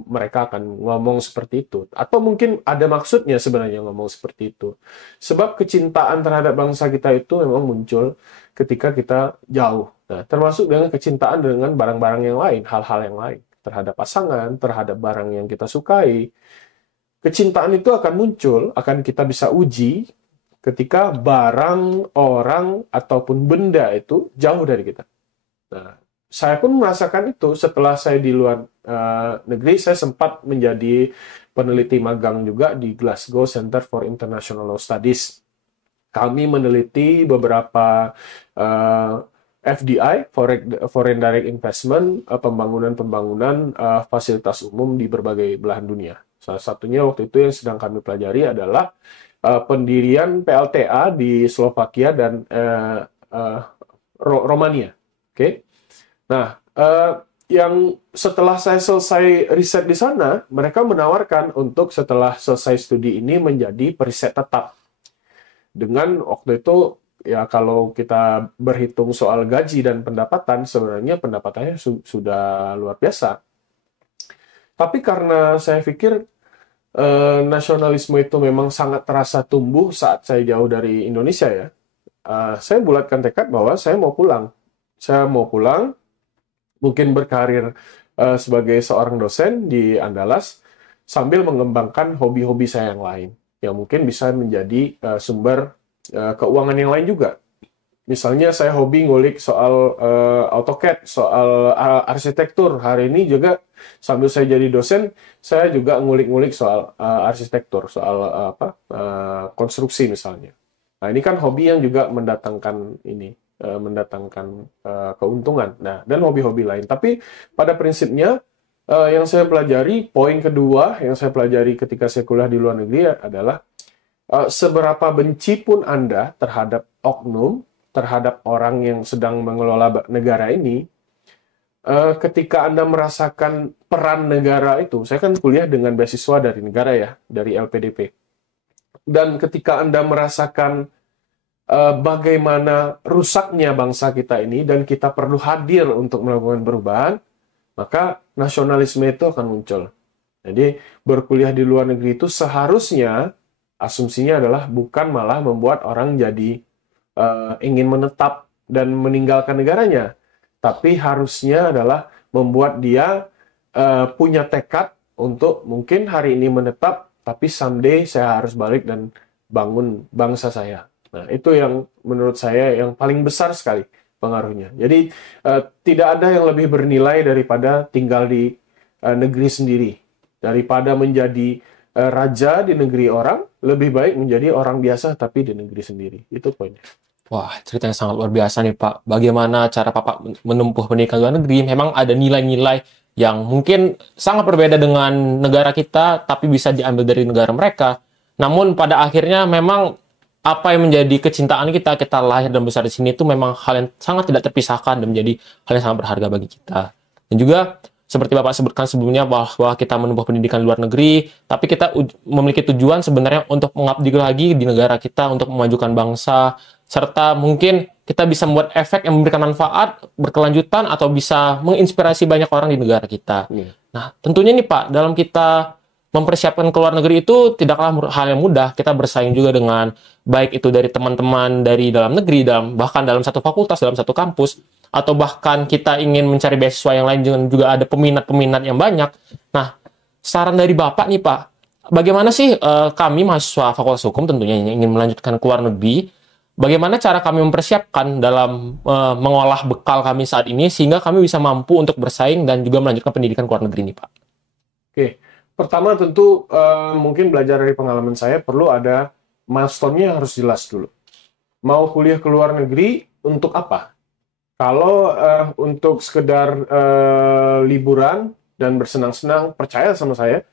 mereka akan ngomong seperti itu. Atau mungkin ada maksudnya sebenarnya ngomong seperti itu. Sebab kecintaan terhadap bangsa kita itu memang muncul ketika kita jauh. Nah, termasuk dengan kecintaan dengan barang-barang yang lain, hal-hal yang lain. Terhadap pasangan, terhadap barang yang kita sukai. Kecintaan itu akan muncul, akan kita bisa uji ketika barang, orang, ataupun benda itu jauh dari kita. Nah, saya pun merasakan itu setelah saya di luar negeri. Saya sempat menjadi peneliti magang juga di Glasgow Center for International Law Studies. Kami meneliti beberapa FDI, Foreign Direct Investment, pembangunan-pembangunan fasilitas umum di berbagai belahan dunia. Salah satunya waktu itu yang sedang kami pelajari adalah pendirian PLTA di Slovakia dan Romania. Oke. Nah, yang setelah saya selesai riset di sana, mereka menawarkan untuk setelah selesai studi ini menjadi periset tetap. Dengan waktu itu, ya kalau kita berhitung soal gaji dan pendapatan, sebenarnya pendapatannya sudah luar biasa. Tapi karena saya pikir nasionalisme itu memang sangat terasa tumbuh saat saya jauh dari Indonesia ya, saya bulatkan tekad bahwa saya mau pulang. Saya mau pulang, mungkin berkarir sebagai seorang dosen di Andalas, sambil mengembangkan hobi-hobi saya yang lain, yang mungkin bisa menjadi sumber keuangan yang lain juga. Misalnya saya hobi ngulik soal AutoCAD, soal arsitektur. Hari ini juga sambil saya jadi dosen, saya juga ngulik-ngulik soal arsitektur, soal konstruksi misalnya. Nah, ini kan hobi yang juga mendatangkan keuntungan. Nah, dan hobi-hobi lain. Tapi pada prinsipnya yang saya pelajari, poin kedua yang saya pelajari ketika saya kuliah di luar negeri adalah seberapa benci pun Anda terhadap oknum, terhadap orang yang sedang mengelola negara ini, ketika Anda merasakan peran negara itu, saya kan kuliah dengan beasiswa dari negara ya, dari LPDP. Dan ketika Anda merasakan bagaimana rusaknya bangsa kita ini, dan kita perlu hadir untuk melakukan perubahan, maka nasionalisme itu akan muncul. Jadi, berkuliah di luar negeri itu seharusnya, asumsinya adalah bukan malah membuat orang jadi ingin menetap dan meninggalkan negaranya, tapi harusnya adalah membuat dia punya tekad untuk mungkin hari ini menetap, tapi someday saya harus balik dan bangun bangsa saya. Nah, itu yang menurut saya yang paling besar sekali pengaruhnya. Jadi tidak ada yang lebih bernilai daripada tinggal di negeri sendiri, daripada menjadi raja di negeri orang, lebih baik menjadi orang biasa tapi di negeri sendiri. Itu poinnya. Wah, ceritanya sangat luar biasa nih, Pak. Bagaimana cara Bapak menempuh pendidikan luar negeri? Memang ada nilai-nilai yang mungkin sangat berbeda dengan negara kita, tapi bisa diambil dari negara mereka. Namun pada akhirnya memang apa yang menjadi kecintaan kita lahir dan besar di sini itu memang hal yang sangat tidak terpisahkan dan menjadi hal yang sangat berharga bagi kita. Dan juga seperti Bapak sebutkan sebelumnya bahwa kita menempuh pendidikan di luar negeri, tapi kita memiliki tujuan sebenarnya untuk mengabdi lagi di negara kita, untuk memajukan bangsa, serta mungkin kita bisa membuat efek yang memberikan manfaat berkelanjutan atau bisa menginspirasi banyak orang di negara kita. Nah, tentunya nih Pak, dalam kita mempersiapkan ke luar negeri itu tidaklah hal yang mudah. Kita bersaing juga dengan baik itu dari teman-teman dari dalam negeri, bahkan dalam satu fakultas, dalam satu kampus, atau bahkan kita ingin mencari beasiswa yang lain dengan juga ada peminat-peminat yang banyak. Nah, saran dari Bapak nih Pak, bagaimana sih kami mahasiswa Fakultas Hukum tentunya yang ingin melanjutkan ke luar negeri, bagaimana cara kami mempersiapkan dalam mengolah bekal kami saat ini sehingga kami bisa mampu untuk bersaing dan juga melanjutkan pendidikan ke luar negeri nih Pak? Oke, pertama tentu mungkin belajar dari pengalaman saya perlu ada milestone-nya harus jelas dulu. Mau kuliah ke luar negeri untuk apa? Kalau untuk sekedar liburan dan bersenang-senang, percaya sama saya,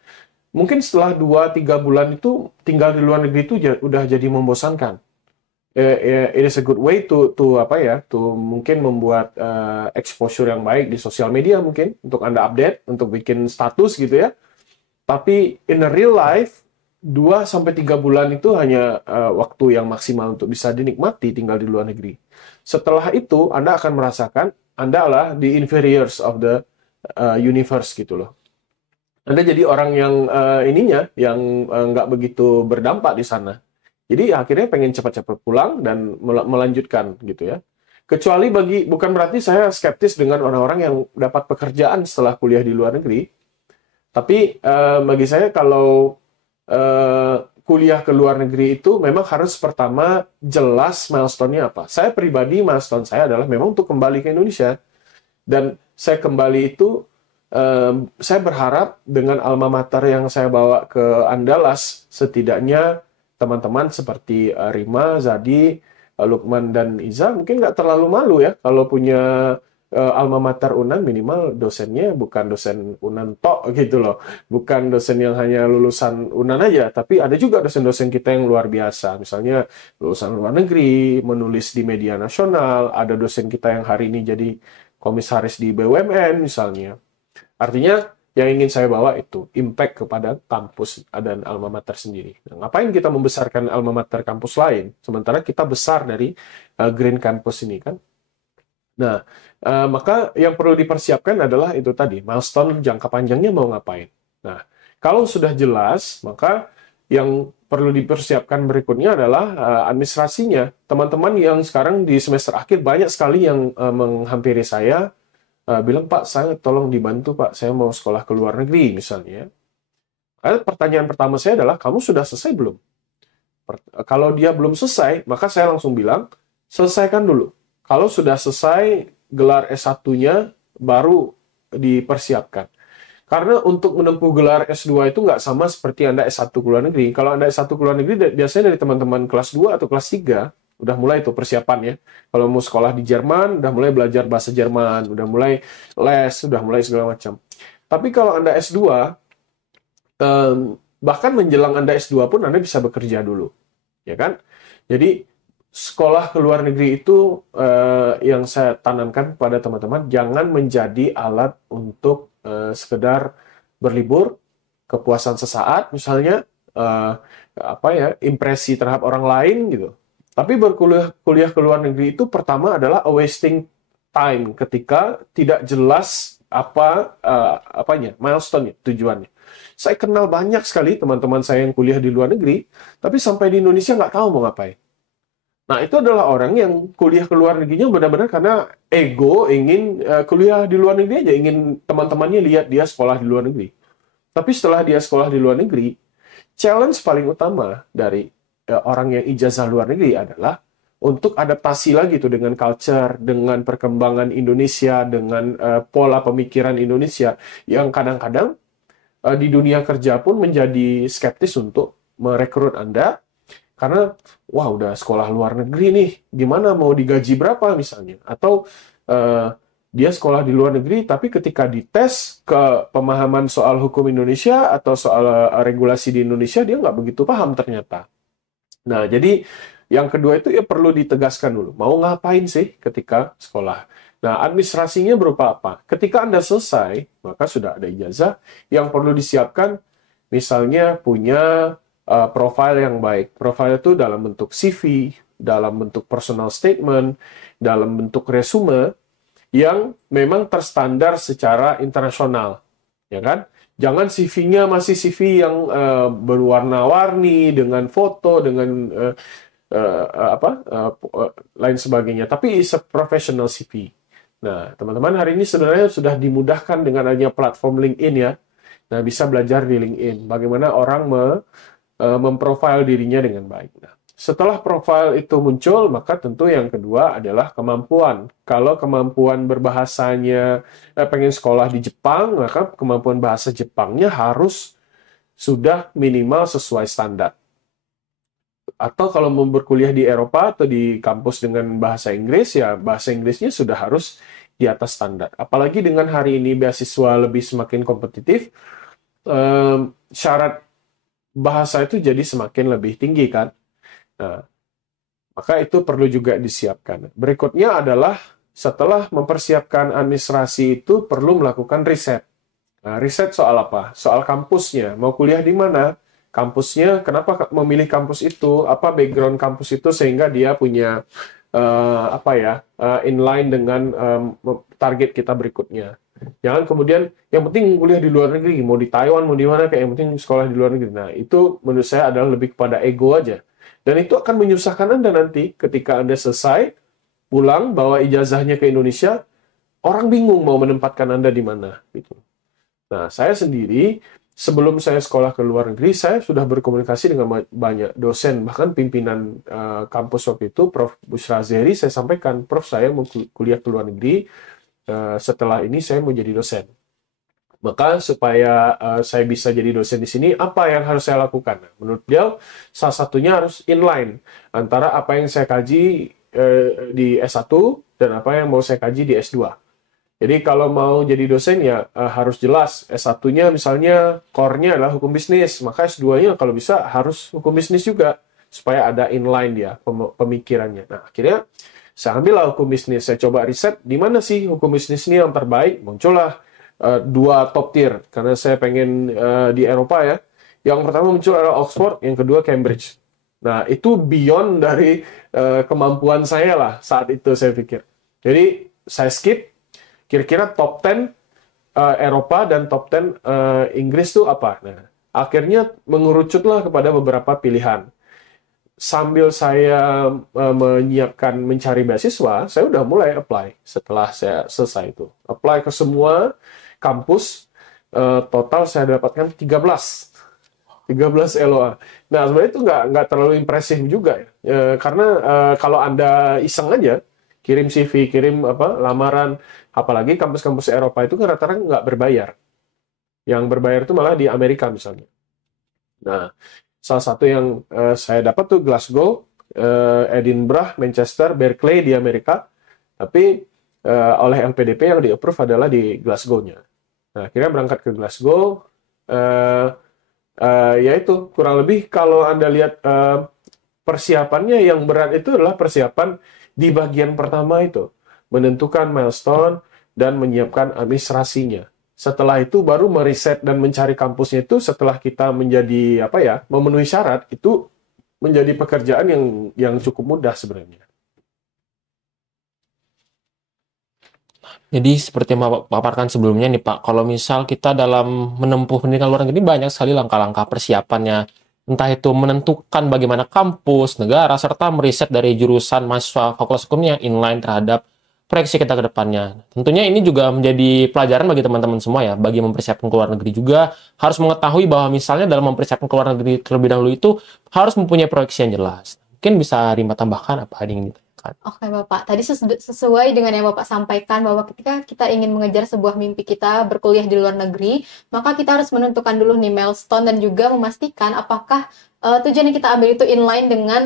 mungkin setelah 2-3 bulan itu tinggal di luar negeri itu udah jadi membosankan. It is a good way to mungkin membuat exposure yang baik di sosial media mungkin untuk Anda update, untuk bikin status gitu ya. Tapi in a real life 2-3 bulan itu hanya waktu yang maksimal untuk bisa dinikmati tinggal di luar negeri. Setelah itu Anda akan merasakan Anda adalah the inferiors of the universe gitu loh. Anda jadi orang yang yang nggak begitu berdampak di sana. Jadi akhirnya pengen cepat-cepat pulang dan melanjutkan gitu ya. Kecuali bukan berarti saya skeptis dengan orang-orang yang dapat pekerjaan setelah kuliah di luar negeri. Tapi bagi saya kalau kuliah ke luar negeri itu memang harus pertama jelas milestone-nya apa. Saya pribadi milestone saya adalah memang untuk kembali ke Indonesia. Dan saya kembali itu saya berharap dengan alma mater yang saya bawa ke Andalas, setidaknya teman-teman seperti Rima, Zadi, Lukman, dan Iza mungkin nggak terlalu malu ya kalau punya alma mater Unan, minimal dosennya bukan dosen Unan tok gitu loh. Bukan dosen yang hanya lulusan Unan aja, tapi ada juga dosen-dosen kita yang luar biasa. Misalnya lulusan luar negeri, menulis di media nasional, ada dosen kita yang hari ini jadi komisaris di BUMN misalnya. Artinya yang ingin saya bawa itu impact kepada kampus dan alma mater sendiri. Nah, ngapain kita membesarkan alma mater kampus lain, sementara kita besar dari Green Campus ini kan? Nah, maka yang perlu dipersiapkan adalah itu tadi, milestone jangka panjangnya mau ngapain. Nah, kalau sudah jelas, maka yang perlu dipersiapkan berikutnya adalah administrasinya. Teman-teman yang sekarang di semester akhir banyak sekali yang menghampiri saya, bilang, Pak, saya tolong dibantu, Pak, saya mau sekolah ke luar negeri, misalnya. Pertanyaan pertama saya adalah, kamu sudah selesai belum? Kalau dia belum selesai, maka saya langsung bilang, selesaikan dulu. Kalau sudah selesai, gelar S1-nya baru dipersiapkan. Karena untuk menempuh gelar S2 itu nggak sama seperti Anda S1 ke luar negeri. Kalau Anda S1 ke luar negeri, biasanya dari teman-teman kelas 2 atau kelas 3, udah mulai itu persiapan ya. Kalau mau sekolah di Jerman, udah mulai belajar bahasa Jerman, udah mulai les, udah mulai segala macam. Tapi kalau Anda S2, bahkan menjelang Anda S2 pun Anda bisa bekerja dulu. Ya kan? Jadi, sekolah ke luar negeri itu yang saya tanamkan kepada teman-teman, jangan menjadi alat untuk sekedar berlibur, kepuasan sesaat misalnya, impresi terhadap orang lain gitu. Tapi berkuliah ke luar negeri itu pertama adalah a wasting time ketika tidak jelas milestone-nya, tujuannya. Saya kenal banyak sekali teman-teman saya yang kuliah di luar negeri, tapi sampai di Indonesia nggak tahu mau ngapain. Nah, itu adalah orang yang kuliah ke luar negerinya benar-benar karena ego ingin kuliah di luar negeri aja, ingin teman-temannya lihat dia sekolah di luar negeri. Tapi setelah dia sekolah di luar negeri, challenge paling utama dari orang yang ijazah luar negeri adalah untuk adaptasi lagi tuh dengan culture, dengan perkembangan Indonesia, dengan pola pemikiran Indonesia yang kadang-kadang di dunia kerja pun menjadi skeptis untuk merekrut Anda karena wah udah sekolah luar negeri nih, gimana mau digaji berapa misalnya, atau dia sekolah di luar negeri tapi ketika dites ke pemahaman soal hukum Indonesia atau soal regulasi di Indonesia dia nggak begitu paham ternyata. Nah, jadi yang kedua itu ya perlu ditegaskan dulu. Mau ngapain sih ketika sekolah? Nah, administrasinya berupa apa? Ketika Anda selesai, maka sudah ada ijazah yang perlu disiapkan, misalnya punya profil yang baik. Profil itu dalam bentuk CV, dalam bentuk personal statement, dalam bentuk resume, yang memang terstandar secara internasional. Ya kan? Jangan CV-nya masih CV yang berwarna-warni dengan foto dengan lain sebagainya. Tapi is a professional CV. Nah, teman-teman hari ini sebenarnya sudah dimudahkan dengan adanya platform LinkedIn ya. Nah, bisa belajar di LinkedIn. Bagaimana orang memprofil dirinya dengan baik. Nah, setelah profil itu muncul, maka tentu yang kedua adalah kemampuan. Kalau kemampuan berbahasanya pengen sekolah di Jepang, maka kemampuan bahasa Jepangnya harus sudah minimal sesuai standar. Atau kalau mau berkuliah di Eropa atau di kampus dengan bahasa Inggris, ya bahasa Inggrisnya sudah harus di atas standar. Apalagi dengan hari ini beasiswa lebih semakin kompetitif, syarat bahasa itu jadi semakin lebih tinggi kan. Nah, maka itu perlu juga disiapkan. Berikutnya adalah setelah mempersiapkan administrasi itu perlu melakukan riset. Nah, riset soal apa? Soal kampusnya. Mau kuliah di mana? Kampusnya, kenapa memilih kampus itu? Apa background kampus itu sehingga dia punya inline dengan target kita berikutnya. Jangan kemudian yang penting kuliah di luar negeri, mau di Taiwan, mau di mana, kayak yang penting sekolah di luar negeri. Nah, itu menurut saya adalah lebih kepada ego aja. Dan itu akan menyusahkan Anda nanti ketika Anda selesai, pulang, bawa ijazahnya ke Indonesia, orang bingung mau menempatkan Anda di mana. Gitu. Nah, saya sendiri, sebelum saya sekolah ke luar negeri, saya sudah berkomunikasi dengan banyak dosen, bahkan pimpinan kampus waktu itu, Prof. Bushra Zehri, saya sampaikan, Prof, saya mau kuliah ke luar negeri, setelah ini saya mau jadi dosen. Maka supaya saya bisa jadi dosen di sini, apa yang harus saya lakukan? Nah, menurut beliau, salah satunya harus inline antara apa yang saya kaji di S1 dan apa yang mau saya kaji di S2. Jadi kalau mau jadi dosen ya harus jelas. S1-nya misalnya core-nya adalah hukum bisnis, maka S2-nya kalau bisa harus hukum bisnis juga, supaya ada inline dia pemikirannya. Nah, akhirnya saya ambillah hukum bisnis, saya coba riset di mana sih hukum bisnis ini yang terbaik. Muncullah dua top tier, karena saya pengen di Eropa ya. Yang pertama muncul adalah Oxford, yang kedua Cambridge. Nah, itu beyond dari kemampuan saya lah saat itu saya pikir. Jadi saya skip, kira-kira top 10 Eropa dan top 10 Inggris itu apa. Nah, akhirnya mengerucutlah kepada beberapa pilihan. Sambil saya menyiapkan mencari beasiswa, saya udah mulai apply setelah saya selesai itu. Apply ke semua kampus, total saya dapatkan 13 LOA. Nah, sebenarnya itu nggak terlalu impresif juga ya. Karena kalau Anda iseng aja, kirim CV, kirim lamaran, apalagi kampus-kampus Eropa itu kan rata-rata nggak berbayar. Yang berbayar itu malah di Amerika misalnya. Nah, salah satu yang saya dapat tuh Glasgow, Edinburgh, Manchester, Berkeley di Amerika. Tapi oleh LPDP yang di-approve adalah di Glasgow-nya. Nah, akhirnya berangkat ke Glasgow. Yaitu kurang lebih kalau Anda lihat persiapannya yang berat itu adalah persiapan di bagian pertama itu. Menentukan milestone dan menyiapkan administrasinya. Setelah itu baru meriset dan mencari kampusnya itu setelah kita menjadi memenuhi syarat itu menjadi pekerjaan yang cukup mudah sebenarnya. Jadi seperti yang Bapak paparkan sebelumnya nih Pak, kalau misal kita dalam menempuh pendidikan luar negeri banyak sekali langkah-langkah persiapannya. Entah itu menentukan bagaimana kampus, negara, serta meriset dari jurusan mahasiswa fakultas hukumnya inline terhadap proyeksi kita ke depannya. Tentunya ini juga menjadi pelajaran bagi teman-teman semua ya, bagi mempersiapkan ke luar negeri juga harus mengetahui bahwa misalnya dalam mempersiapkan ke luar negeri terlebih dahulu itu harus mempunyai proyeksi yang jelas. Mungkin bisa Rima tambahkan apa yang ingin ditanyakan? Oke Bapak, tadi sesuai dengan yang Bapak sampaikan bahwa ketika kita ingin mengejar sebuah mimpi kita berkuliah di luar negeri, maka kita harus menentukan dulu nih milestone dan juga memastikan apakah tujuan yang kita ambil itu inline dengan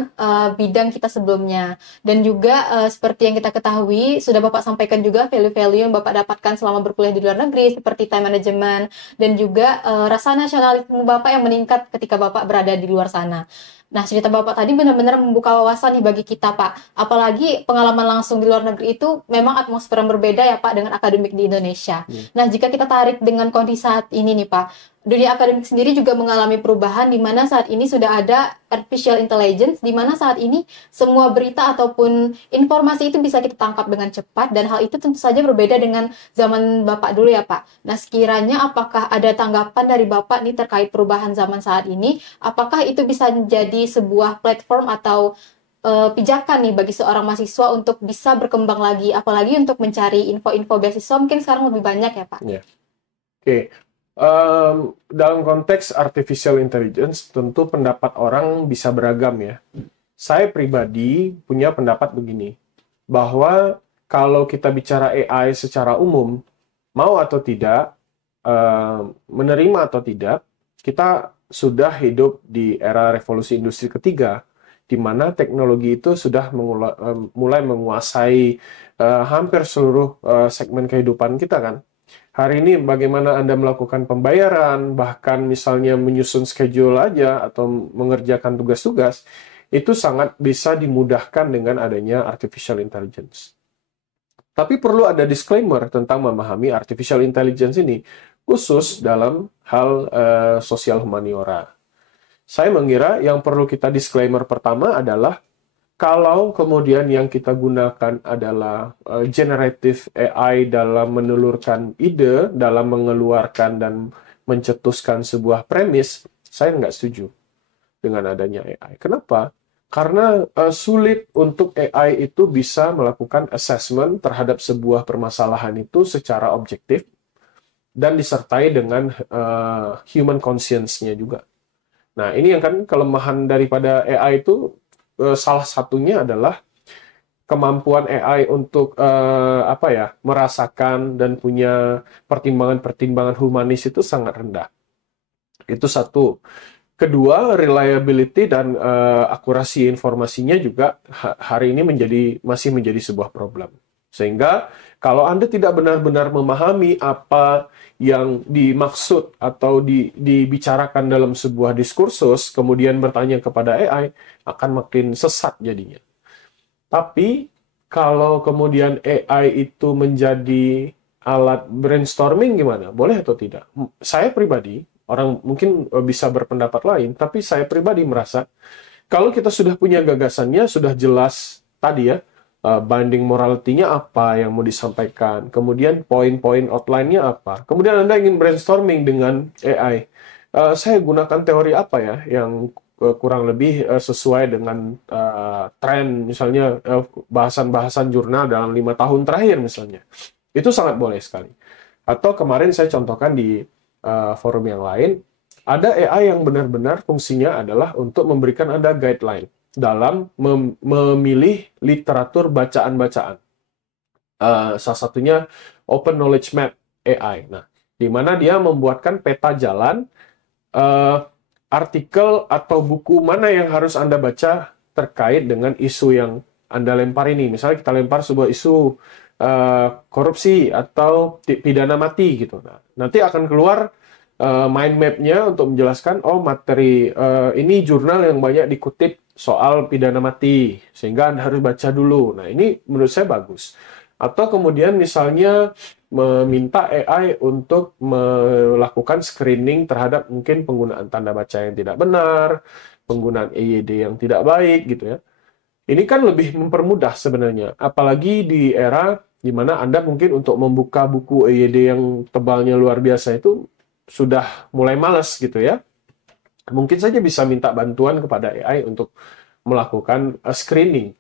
bidang kita sebelumnya. Dan juga seperti yang kita ketahui, sudah Bapak sampaikan juga value-value yang Bapak dapatkan selama berkuliah di luar negeri, seperti time management, dan juga rasa nasionalisme Bapak yang meningkat ketika Bapak berada di luar sana. Nah, cerita Bapak tadi benar-benar membuka wawasan nih bagi kita, Pak. Apalagi pengalaman langsung di luar negeri itu memang atmosfer yang berbeda ya, Pak, dengan akademik di Indonesia. Nah, jika kita tarik dengan kondisi saat ini nih, Pak, dunia akademik sendiri juga mengalami perubahan di mana saat ini sudah ada artificial intelligence, di mana saat ini semua berita ataupun informasi itu bisa kita tangkap dengan cepat, dan hal itu tentu saja berbeda dengan zaman Bapak dulu ya, Pak. Nah, sekiranya apakah ada tanggapan dari Bapak nih terkait perubahan zaman saat ini? Apakah itu bisa menjadi sebuah platform atau pijakan nih bagi seorang mahasiswa untuk bisa berkembang lagi, apalagi untuk mencari info-info beasiswa mungkin sekarang lebih banyak ya, Pak? Yeah. Oke. Dalam konteks artificial intelligence, tentu pendapat orang bisa beragam ya. Saya pribadi punya pendapat begini, bahwa kalau kita bicara AI secara umum, mau atau tidak, menerima atau tidak, kita sudah hidup di era revolusi industri ketiga, di mana teknologi itu sudah mulai menguasai hampir seluruh segmen kehidupan kita kan. Hari ini bagaimana Anda melakukan pembayaran, bahkan misalnya menyusun schedule aja atau mengerjakan tugas-tugas, itu sangat bisa dimudahkan dengan adanya artificial intelligence. Tapi perlu ada disclaimer tentang memahami artificial intelligence ini, khusus dalam hal sosial humaniora. Saya mengira yang perlu kita disclaimer pertama adalah kalau kemudian yang kita gunakan adalah generative AI dalam menelurkan ide, dalam mengeluarkan dan mencetuskan sebuah premis, saya nggak setuju dengan adanya AI. Kenapa? Karena sulit untuk AI itu bisa melakukan assessment terhadap sebuah permasalahan itu secara objektif dan disertai dengan human conscience-nya juga. Nah, ini yang kan kelemahan daripada AI itu, salah satunya adalah kemampuan AI untuk merasakan dan punya pertimbangan-pertimbangan humanis itu sangat rendah. Itu satu. Kedua, reliability dan akurasi informasinya juga hari ini masih menjadi sebuah problem. Sehingga kalau Anda tidak benar-benar memahami apa yang dimaksud atau dibicarakan dalam sebuah diskursus, kemudian bertanya kepada AI, akan makin sesat jadinya. Tapi kalau kemudian AI itu menjadi alat brainstorming gimana? Boleh atau tidak? Saya pribadi, orang mungkin bisa berpendapat lain, tapi saya pribadi merasa kalau kita sudah punya gagasannya, sudah jelas tadi ya, binding morality-nya apa yang mau disampaikan, kemudian poin-poin outline-nya apa, kemudian Anda ingin brainstorming dengan AI, saya gunakan teori apa ya yang kurang lebih sesuai dengan tren, misalnya bahasan-bahasan jurnal dalam 5 tahun terakhir misalnya, itu sangat boleh sekali. Atau kemarin saya contohkan di forum yang lain, ada AI yang benar-benar fungsinya adalah untuk memberikan Anda guideline dalam memilih literatur bacaan-bacaan. Salah satunya Open Knowledge Map AI. Nah, di mana dia membuatkan peta jalan artikel atau buku mana yang harus Anda baca terkait dengan isu yang Anda lempar ini. Misalnya kita lempar sebuah isu korupsi atau pidana mati gitu. Nah, nanti akan keluar mind map-nya untuk menjelaskan, oh materi ini jurnal yang banyak dikutip soal pidana mati, sehingga Anda harus baca dulu. Nah, ini menurut saya bagus. Atau kemudian misalnya meminta AI untuk melakukan screening terhadap mungkin penggunaan tanda baca yang tidak benar, penggunaan EYD yang tidak baik gitu ya. Ini kan lebih mempermudah sebenarnya, apalagi di era di mana Anda mungkin untuk membuka buku EYD yang tebalnya luar biasa itu sudah mulai malas gitu ya. Mungkin saja bisa minta bantuan kepada AI untuk melakukan screening.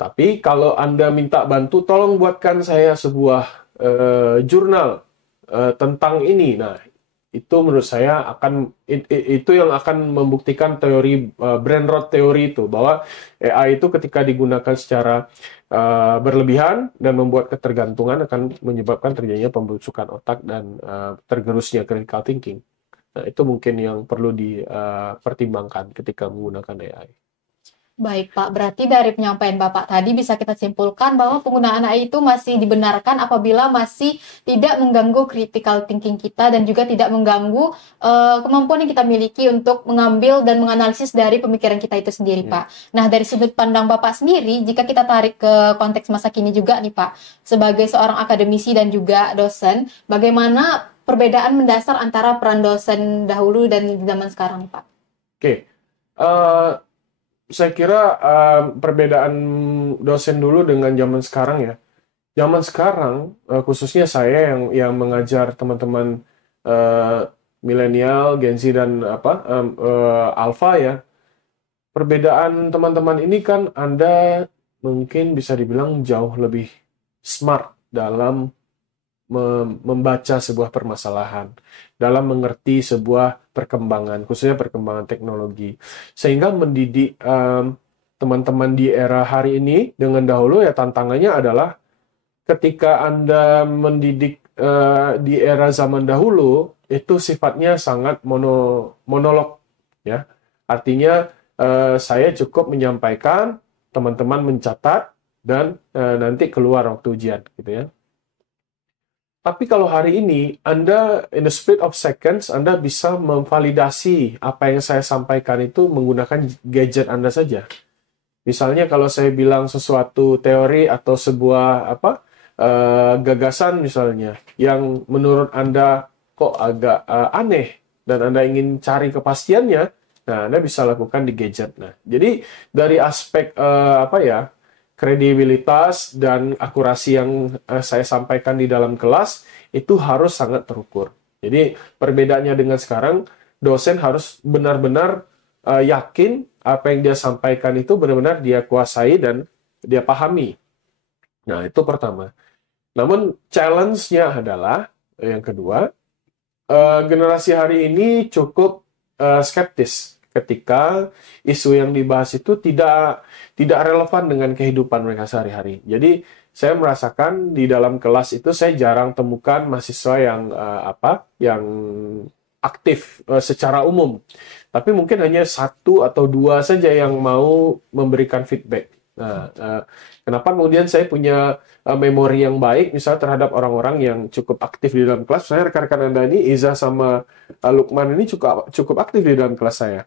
Tapi kalau Anda minta bantu, tolong buatkan saya sebuah jurnal tentang ini. Nah, itu menurut saya itu yang akan membuktikan teori brain rot teori itu, bahwa AI itu ketika digunakan secara berlebihan dan membuat ketergantungan akan menyebabkan terjadinya pembusukan otak dan tergerusnya critical thinking. Nah, itu mungkin yang perlu dipertimbangkan ketika menggunakan AI. Baik, Pak. Berarti dari penyampaian Bapak tadi bisa kita simpulkan bahwa penggunaan AI itu masih dibenarkan apabila masih tidak mengganggu critical thinking kita dan juga tidak mengganggu kemampuan yang kita miliki untuk mengambil dan menganalisis dari pemikiran kita itu sendiri, Pak. Nah, dari sudut pandang Bapak sendiri, jika kita tarik ke konteks masa kini juga nih, Pak, sebagai seorang akademisi dan juga dosen, bagaimana perbedaan mendasar antara peran dosen dahulu dan zaman sekarang, Pak? Oke. Saya kira perbedaan dosen dulu dengan zaman sekarang ya. Zaman sekarang, khususnya saya yang mengajar teman-teman milenial, Gen Z dan Alpha ya. Perbedaan teman-teman ini kan Anda mungkin bisa dibilang jauh lebih smart dalam membaca sebuah permasalahan, dalam mengerti sebuah perkembangan, khususnya perkembangan teknologi, sehingga mendidik teman-teman di era hari ini dengan dahulu ya tantangannya adalah ketika Anda mendidik di era zaman dahulu itu sifatnya sangat monolog ya, artinya saya cukup menyampaikan, teman-teman mencatat dan nanti keluar waktu ujian gitu ya. Tapi kalau hari ini, Anda in the split of seconds, Anda bisa memvalidasi apa yang saya sampaikan itu menggunakan gadget Anda saja. Misalnya kalau saya bilang sesuatu teori atau sebuah gagasan misalnya, yang menurut Anda kok agak aneh, dan Anda ingin cari kepastiannya, Nah, Anda bisa lakukan di gadget. Nah, jadi dari aspek apa ya, kredibilitas dan akurasi yang saya sampaikan di dalam kelas itu harus sangat terukur. Jadi perbedaannya dengan sekarang, dosen harus benar-benar yakin apa yang dia sampaikan itu benar-benar dia kuasai dan dia pahami. Nah, itu pertama. Namun challenge-nya adalah yang kedua, generasi hari ini cukup skeptis ketika isu yang dibahas itu tidak relevan dengan kehidupan mereka sehari-hari. Jadi saya merasakan di dalam kelas itu saya jarang temukan mahasiswa yang aktif secara umum. Tapi mungkin hanya 1 atau 2 saja yang mau memberikan feedback. Nah, kenapa kemudian saya punya memori yang baik misalnya terhadap orang-orang yang cukup aktif di dalam kelas. Saya rekan-rekan Anda ini, Iza sama Lukman ini cukup aktif di dalam kelas saya.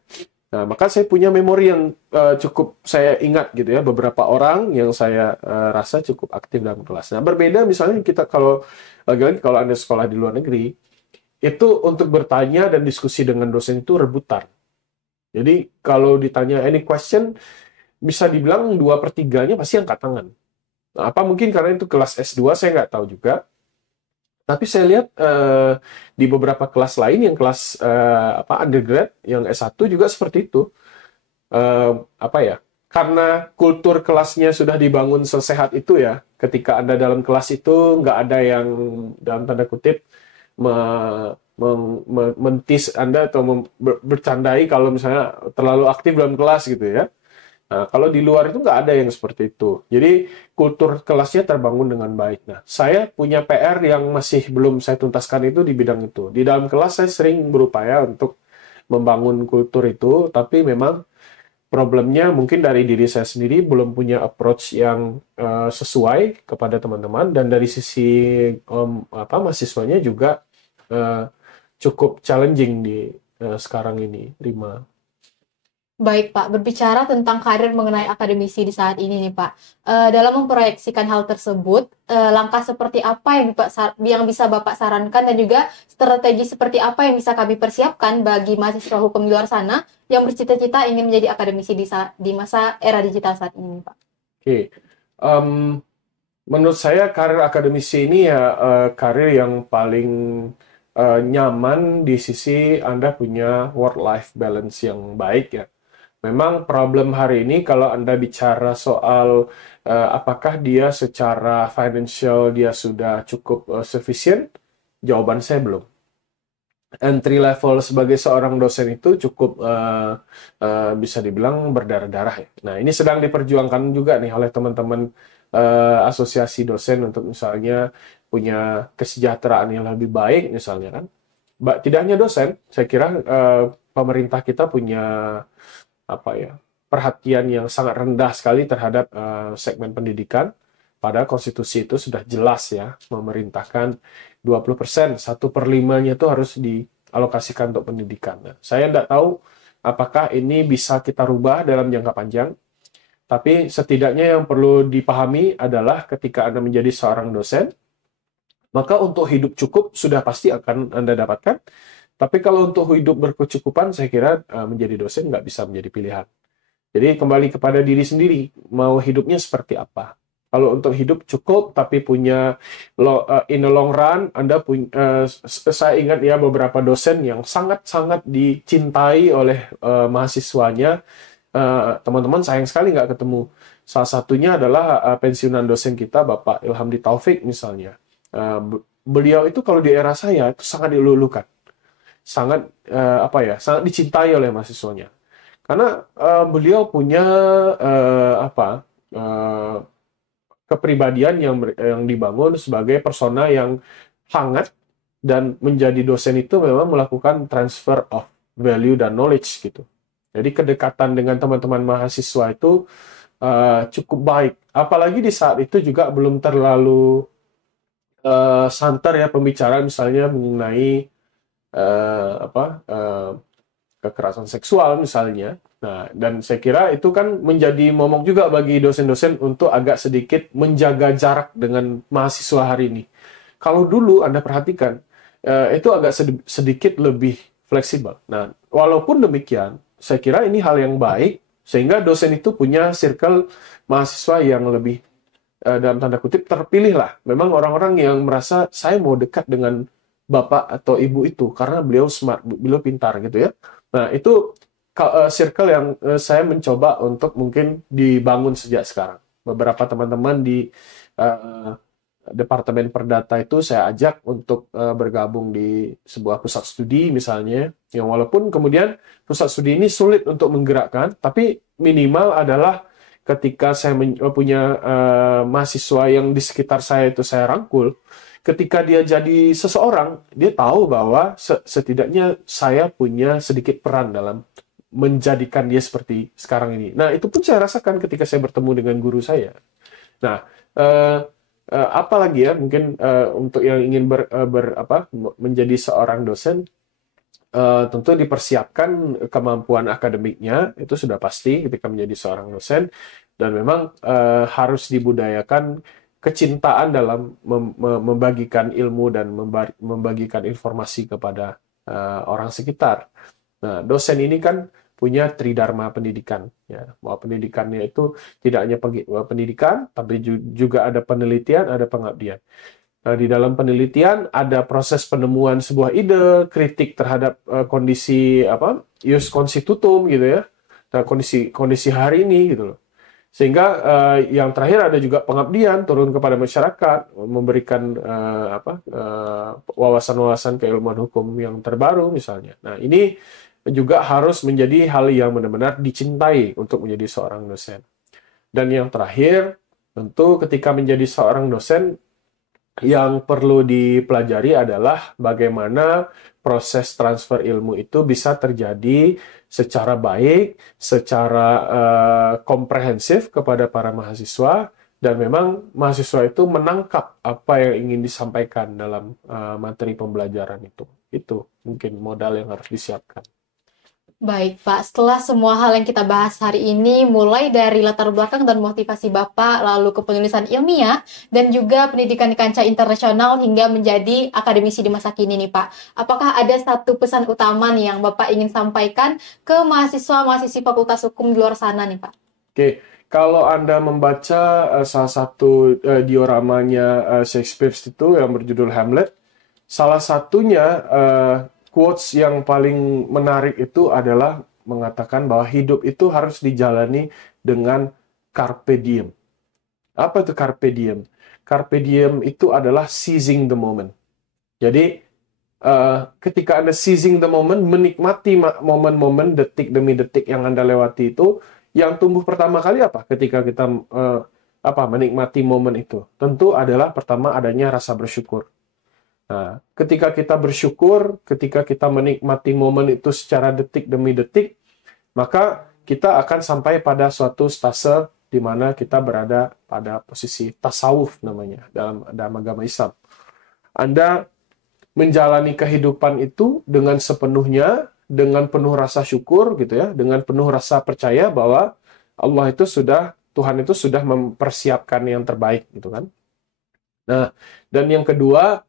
Nah, maka saya punya memori yang cukup saya ingat gitu ya, beberapa orang yang saya rasa cukup aktif dalam kelas. Nah, berbeda misalnya kita kalau lagi-lagi kalau Anda sekolah di luar negeri, itu untuk bertanya dan diskusi dengan dosen itu rebutan. Jadi kalau ditanya any question, bisa dibilang 2/3-nya pasti angkat tangan. Nah, apa mungkin karena itu kelas S2, saya nggak tahu juga. Tapi saya lihat di beberapa kelas lain yang kelas undergrad, yang S1 juga seperti itu. Karena kultur kelasnya sudah dibangun sesehat itu ya, ketika Anda dalam kelas itu nggak ada yang dalam tanda kutip mentis Anda atau bercandai kalau misalnya terlalu aktif dalam kelas gitu ya. Nah, kalau di luar itu nggak ada yang seperti itu. Jadi, kultur kelasnya terbangun dengan baik. Nah, saya punya PR yang masih belum saya tuntaskan itu di bidang itu. Di dalam kelas saya sering berupaya untuk membangun kultur itu, tapi memang problemnya mungkin dari diri saya sendiri belum punya approach yang sesuai kepada teman-teman, dan dari sisi mahasiswanya juga cukup challenging di sekarang ini, Rima. Baik Pak, berbicara tentang karir mengenai akademisi di saat ini nih Pak, dalam memproyeksikan hal tersebut, langkah seperti apa yang bisa Bapak sarankan, dan juga strategi seperti apa yang bisa kami persiapkan bagi mahasiswa hukum di luar sana yang bercita-cita ingin menjadi akademisi di masa era digital saat ini Pak? Oke. Menurut saya karir akademisi ini ya karir yang paling nyaman di sisi Anda punya work-life balance yang baik ya. Memang problem hari ini kalau Anda bicara soal apakah dia secara financial dia sudah cukup sufficient, jawaban saya belum. Entry level sebagai seorang dosen itu cukup bisa dibilang berdarah-darah ya. Nah, ini sedang diperjuangkan juga nih oleh teman-teman asosiasi dosen untuk misalnya punya kesejahteraan yang lebih baik misalnya kan. Tidak hanya dosen, saya kira pemerintah kita punya perhatian yang sangat rendah sekali terhadap segmen pendidikan. Pada konstitusi itu sudah jelas ya, memerintahkan 20%, 1/5-nya itu harus dialokasikan untuk pendidikan. Nah, saya tidak tahu apakah ini bisa kita rubah dalam jangka panjang, tapi setidaknya yang perlu dipahami adalah ketika Anda menjadi seorang dosen, maka untuk hidup cukup sudah pasti akan Anda dapatkan. Tapi kalau untuk hidup berkecukupan, saya kira menjadi dosen nggak bisa menjadi pilihan. Jadi kembali kepada diri sendiri, mau hidupnya seperti apa. Kalau untuk hidup cukup, tapi punya in the long run, Anda punya, saya ingat ya beberapa dosen yang sangat-sangat dicintai oleh mahasiswanya. Teman-teman sayang sekali nggak ketemu. Salah satunya adalah pensiunan dosen kita, Bapak Ilhamdi Taufik misalnya. Beliau itu kalau di era saya itu sangat dilulukan. Sangat sangat dicintai oleh mahasiswanya karena beliau punya kepribadian yang dibangun sebagai persona yang hangat, dan menjadi dosen itu memang melakukan transfer of value dan knowledge gitu. Jadi kedekatan dengan teman-teman mahasiswa itu cukup baik, apalagi di saat itu juga belum terlalu santer ya pembicaraan misalnya mengenai kekerasan seksual misalnya. Nah, dan saya kira itu kan menjadi momok juga bagi dosen-dosen untuk agak sedikit menjaga jarak dengan mahasiswa hari ini. Kalau dulu Anda perhatikan, itu agak sedikit lebih fleksibel. Nah, walaupun demikian, saya kira ini hal yang baik, sehingga dosen itu punya circle mahasiswa yang lebih, dalam tanda kutip, terpilih lah. Memang orang-orang yang merasa saya mau dekat dengan bapak atau ibu itu, karena beliau smart, beliau pintar gitu ya. Nah, itu circle yang saya mencoba untuk mungkin dibangun sejak sekarang. Beberapa teman-teman di Departemen Perdata itu saya ajak untuk bergabung di sebuah pusat studi misalnya, yang walaupun kemudian pusat studi ini sulit untuk menggerakkan, tapi minimal adalah ketika saya punya mahasiswa yang di sekitar saya itu saya rangkul, ketika dia jadi seseorang, dia tahu bahwa setidaknya saya punya sedikit peran dalam menjadikan dia seperti sekarang ini. Nah, itu pun saya rasakan ketika saya bertemu dengan guru saya. Nah, apalagi ya, mungkin untuk yang ingin menjadi seorang dosen, tentu dipersiapkan kemampuan akademiknya, itu sudah pasti ketika menjadi seorang dosen, dan memang harus dibudayakan kecintaan dalam membagikan ilmu dan membagikan informasi kepada orang sekitar. Nah, dosen ini kan punya tridharma pendidikan, ya, bahwa pendidikannya itu tidak hanya pendidikan, tapi juga ada penelitian, ada pengabdian. Nah, di dalam penelitian ada proses penemuan sebuah ide, kritik terhadap kondisi ius constitutum gitu ya, nah, kondisi hari ini gitu loh. Sehingga yang terakhir ada juga pengabdian, turun kepada masyarakat, memberikan wawasan-wawasan keilmuan hukum yang terbaru misalnya. Nah, ini juga harus menjadi hal yang benar-benar dicintai untuk menjadi seorang dosen. Dan yang terakhir, tentu ketika menjadi seorang dosen, yang perlu dipelajari adalah bagaimana proses transfer ilmu itu bisa terjadi secara baik, secara komprehensif kepada para mahasiswa, dan memang mahasiswa itu menangkap apa yang ingin disampaikan dalam materi pembelajaran itu. Itu mungkin modal yang harus disiapkan. Baik, Pak. Setelah semua hal yang kita bahas hari ini, mulai dari latar belakang dan motivasi Bapak, lalu ke penulisan ilmiah, dan juga pendidikan di kancah internasional hingga menjadi akademisi di masa kini nih, Pak. Apakah ada satu pesan utama nih yang Bapak ingin sampaikan ke mahasiswa-mahasiswi Fakultas Hukum di luar sana nih, Pak? Oke, kalau Anda membaca salah satu dioramanya Shakespeare itu yang berjudul Hamlet, salah satunya quotes yang paling menarik itu adalah mengatakan bahwa hidup itu harus dijalani dengan carpe diem. Apa itu carpe diem? Carpe diem itu adalah seizing the moment. Jadi, ketika Anda seizing the moment, menikmati momen-momen, detik demi detik yang Anda lewati itu, yang tumbuh pertama kali apa? Ketika kita menikmati momen itu, tentu adalah pertama adanya rasa bersyukur. Nah, ketika kita bersyukur, ketika kita menikmati momen itu secara detik demi detik, maka kita akan sampai pada suatu stase di mana kita berada pada posisi tasawuf namanya dalam agama Islam. Anda menjalani kehidupan itu dengan sepenuhnya, dengan penuh rasa syukur gitu ya, dengan penuh rasa percaya bahwa Tuhan itu sudah mempersiapkan yang terbaik gitu kan. Nah, dan yang kedua,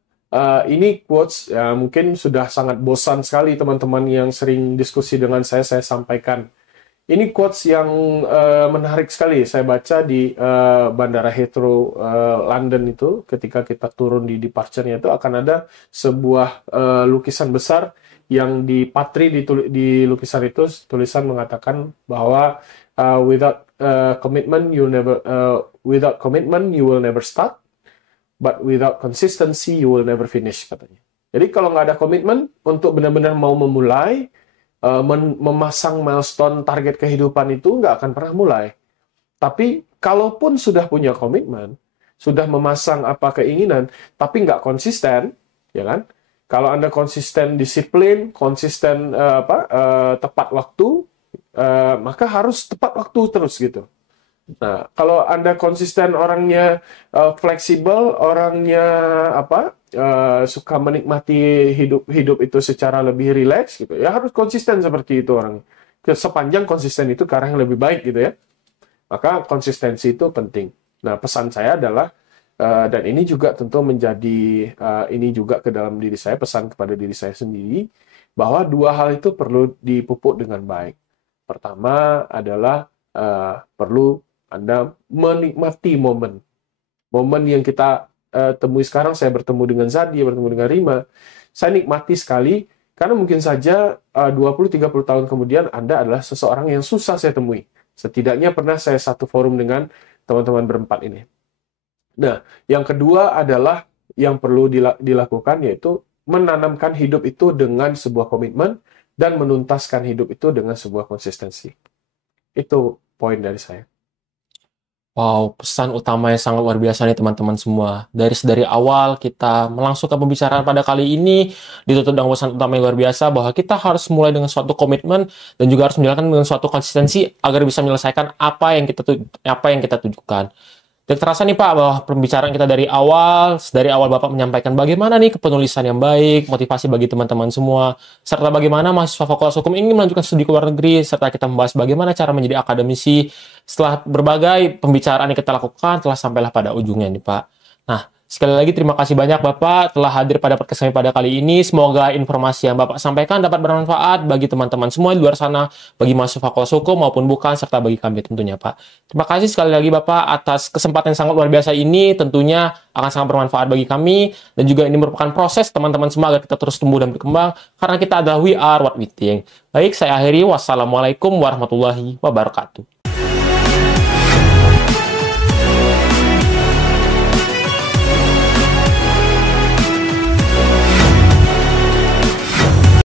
ini quotes mungkin sudah sangat bosan sekali teman-teman yang sering diskusi dengan saya sampaikan. Ini quotes yang menarik sekali. Saya baca di Bandara Heathrow London itu, ketika kita turun di departure-nya itu akan ada sebuah lukisan besar yang dipatri di lukisan itu, tulisan mengatakan bahwa without commitment you will never start. But without consistency, you will never finish, katanya. Jadi kalau nggak ada komitmen untuk benar-benar mau memulai, memasang milestone target kehidupan itu nggak akan pernah mulai. Tapi kalaupun sudah punya komitmen, sudah memasang keinginan, tapi nggak konsisten, ya kan? Kalau Anda konsisten disiplin, konsisten tepat waktu, maka harus tepat waktu terus gitu. Nah, kalau Anda konsisten orangnya fleksibel, orangnya suka menikmati hidup itu secara lebih rileks gitu. Ya harus konsisten seperti itu orang. Sepanjang konsisten itu ke arah yang lebih baik gitu ya. Maka konsistensi itu penting. Nah, pesan saya adalah dan ini juga tentu menjadi ini juga ke dalam diri saya, pesan kepada diri saya sendiri bahwa dua hal itu perlu dipupuk dengan baik. Pertama adalah perlu Anda menikmati momen yang kita temui sekarang. Saya bertemu dengan Zadi, bertemu dengan Rima, saya nikmati sekali, karena mungkin saja 20-30 tahun kemudian Anda adalah seseorang yang susah saya temui. Setidaknya pernah saya satu forum dengan teman-teman berempat ini. Nah, yang kedua adalah yang perlu dilakukan, yaitu menanamkan hidup itu dengan sebuah komitmen dan menuntaskan hidup itu dengan sebuah konsistensi. Itu poin dari saya. Wow, pesan utama yang sangat luar biasa nih teman-teman semua. Dari awal kita melangsungkan pembicaraan pada kali ini ditutup dengan pesan utama yang luar biasa bahwa kita harus mulai dengan suatu komitmen dan juga harus menjalankan dengan suatu konsistensi agar bisa menyelesaikan apa yang kita tujukan. Dan terasa nih Pak bahwa pembicaraan kita dari awal Bapak menyampaikan bagaimana nih kepenulisan yang baik, motivasi bagi teman-teman semua, serta bagaimana mahasiswa Fakultas Hukum ingin melanjutkan studi ke luar negeri, serta kita membahas bagaimana cara menjadi akademisi. Setelah berbagai pembicaraan yang kita lakukan, telah sampailah pada ujungnya nih Pak. Nah, sekali lagi terima kasih banyak Bapak telah hadir pada podcast kami pada kali ini. Semoga informasi yang Bapak sampaikan dapat bermanfaat bagi teman-teman semua di luar sana, bagi mahasiswa Fakultas Hukum maupun bukan, serta bagi kami tentunya Pak. Terima kasih sekali lagi Bapak atas kesempatan yang sangat luar biasa ini, tentunya akan sangat bermanfaat bagi kami, dan juga ini merupakan proses teman-teman semua agar kita terus tumbuh dan berkembang, karena kita adalah we are what we think. Baik, saya akhiri. Wassalamualaikum warahmatullahi wabarakatuh.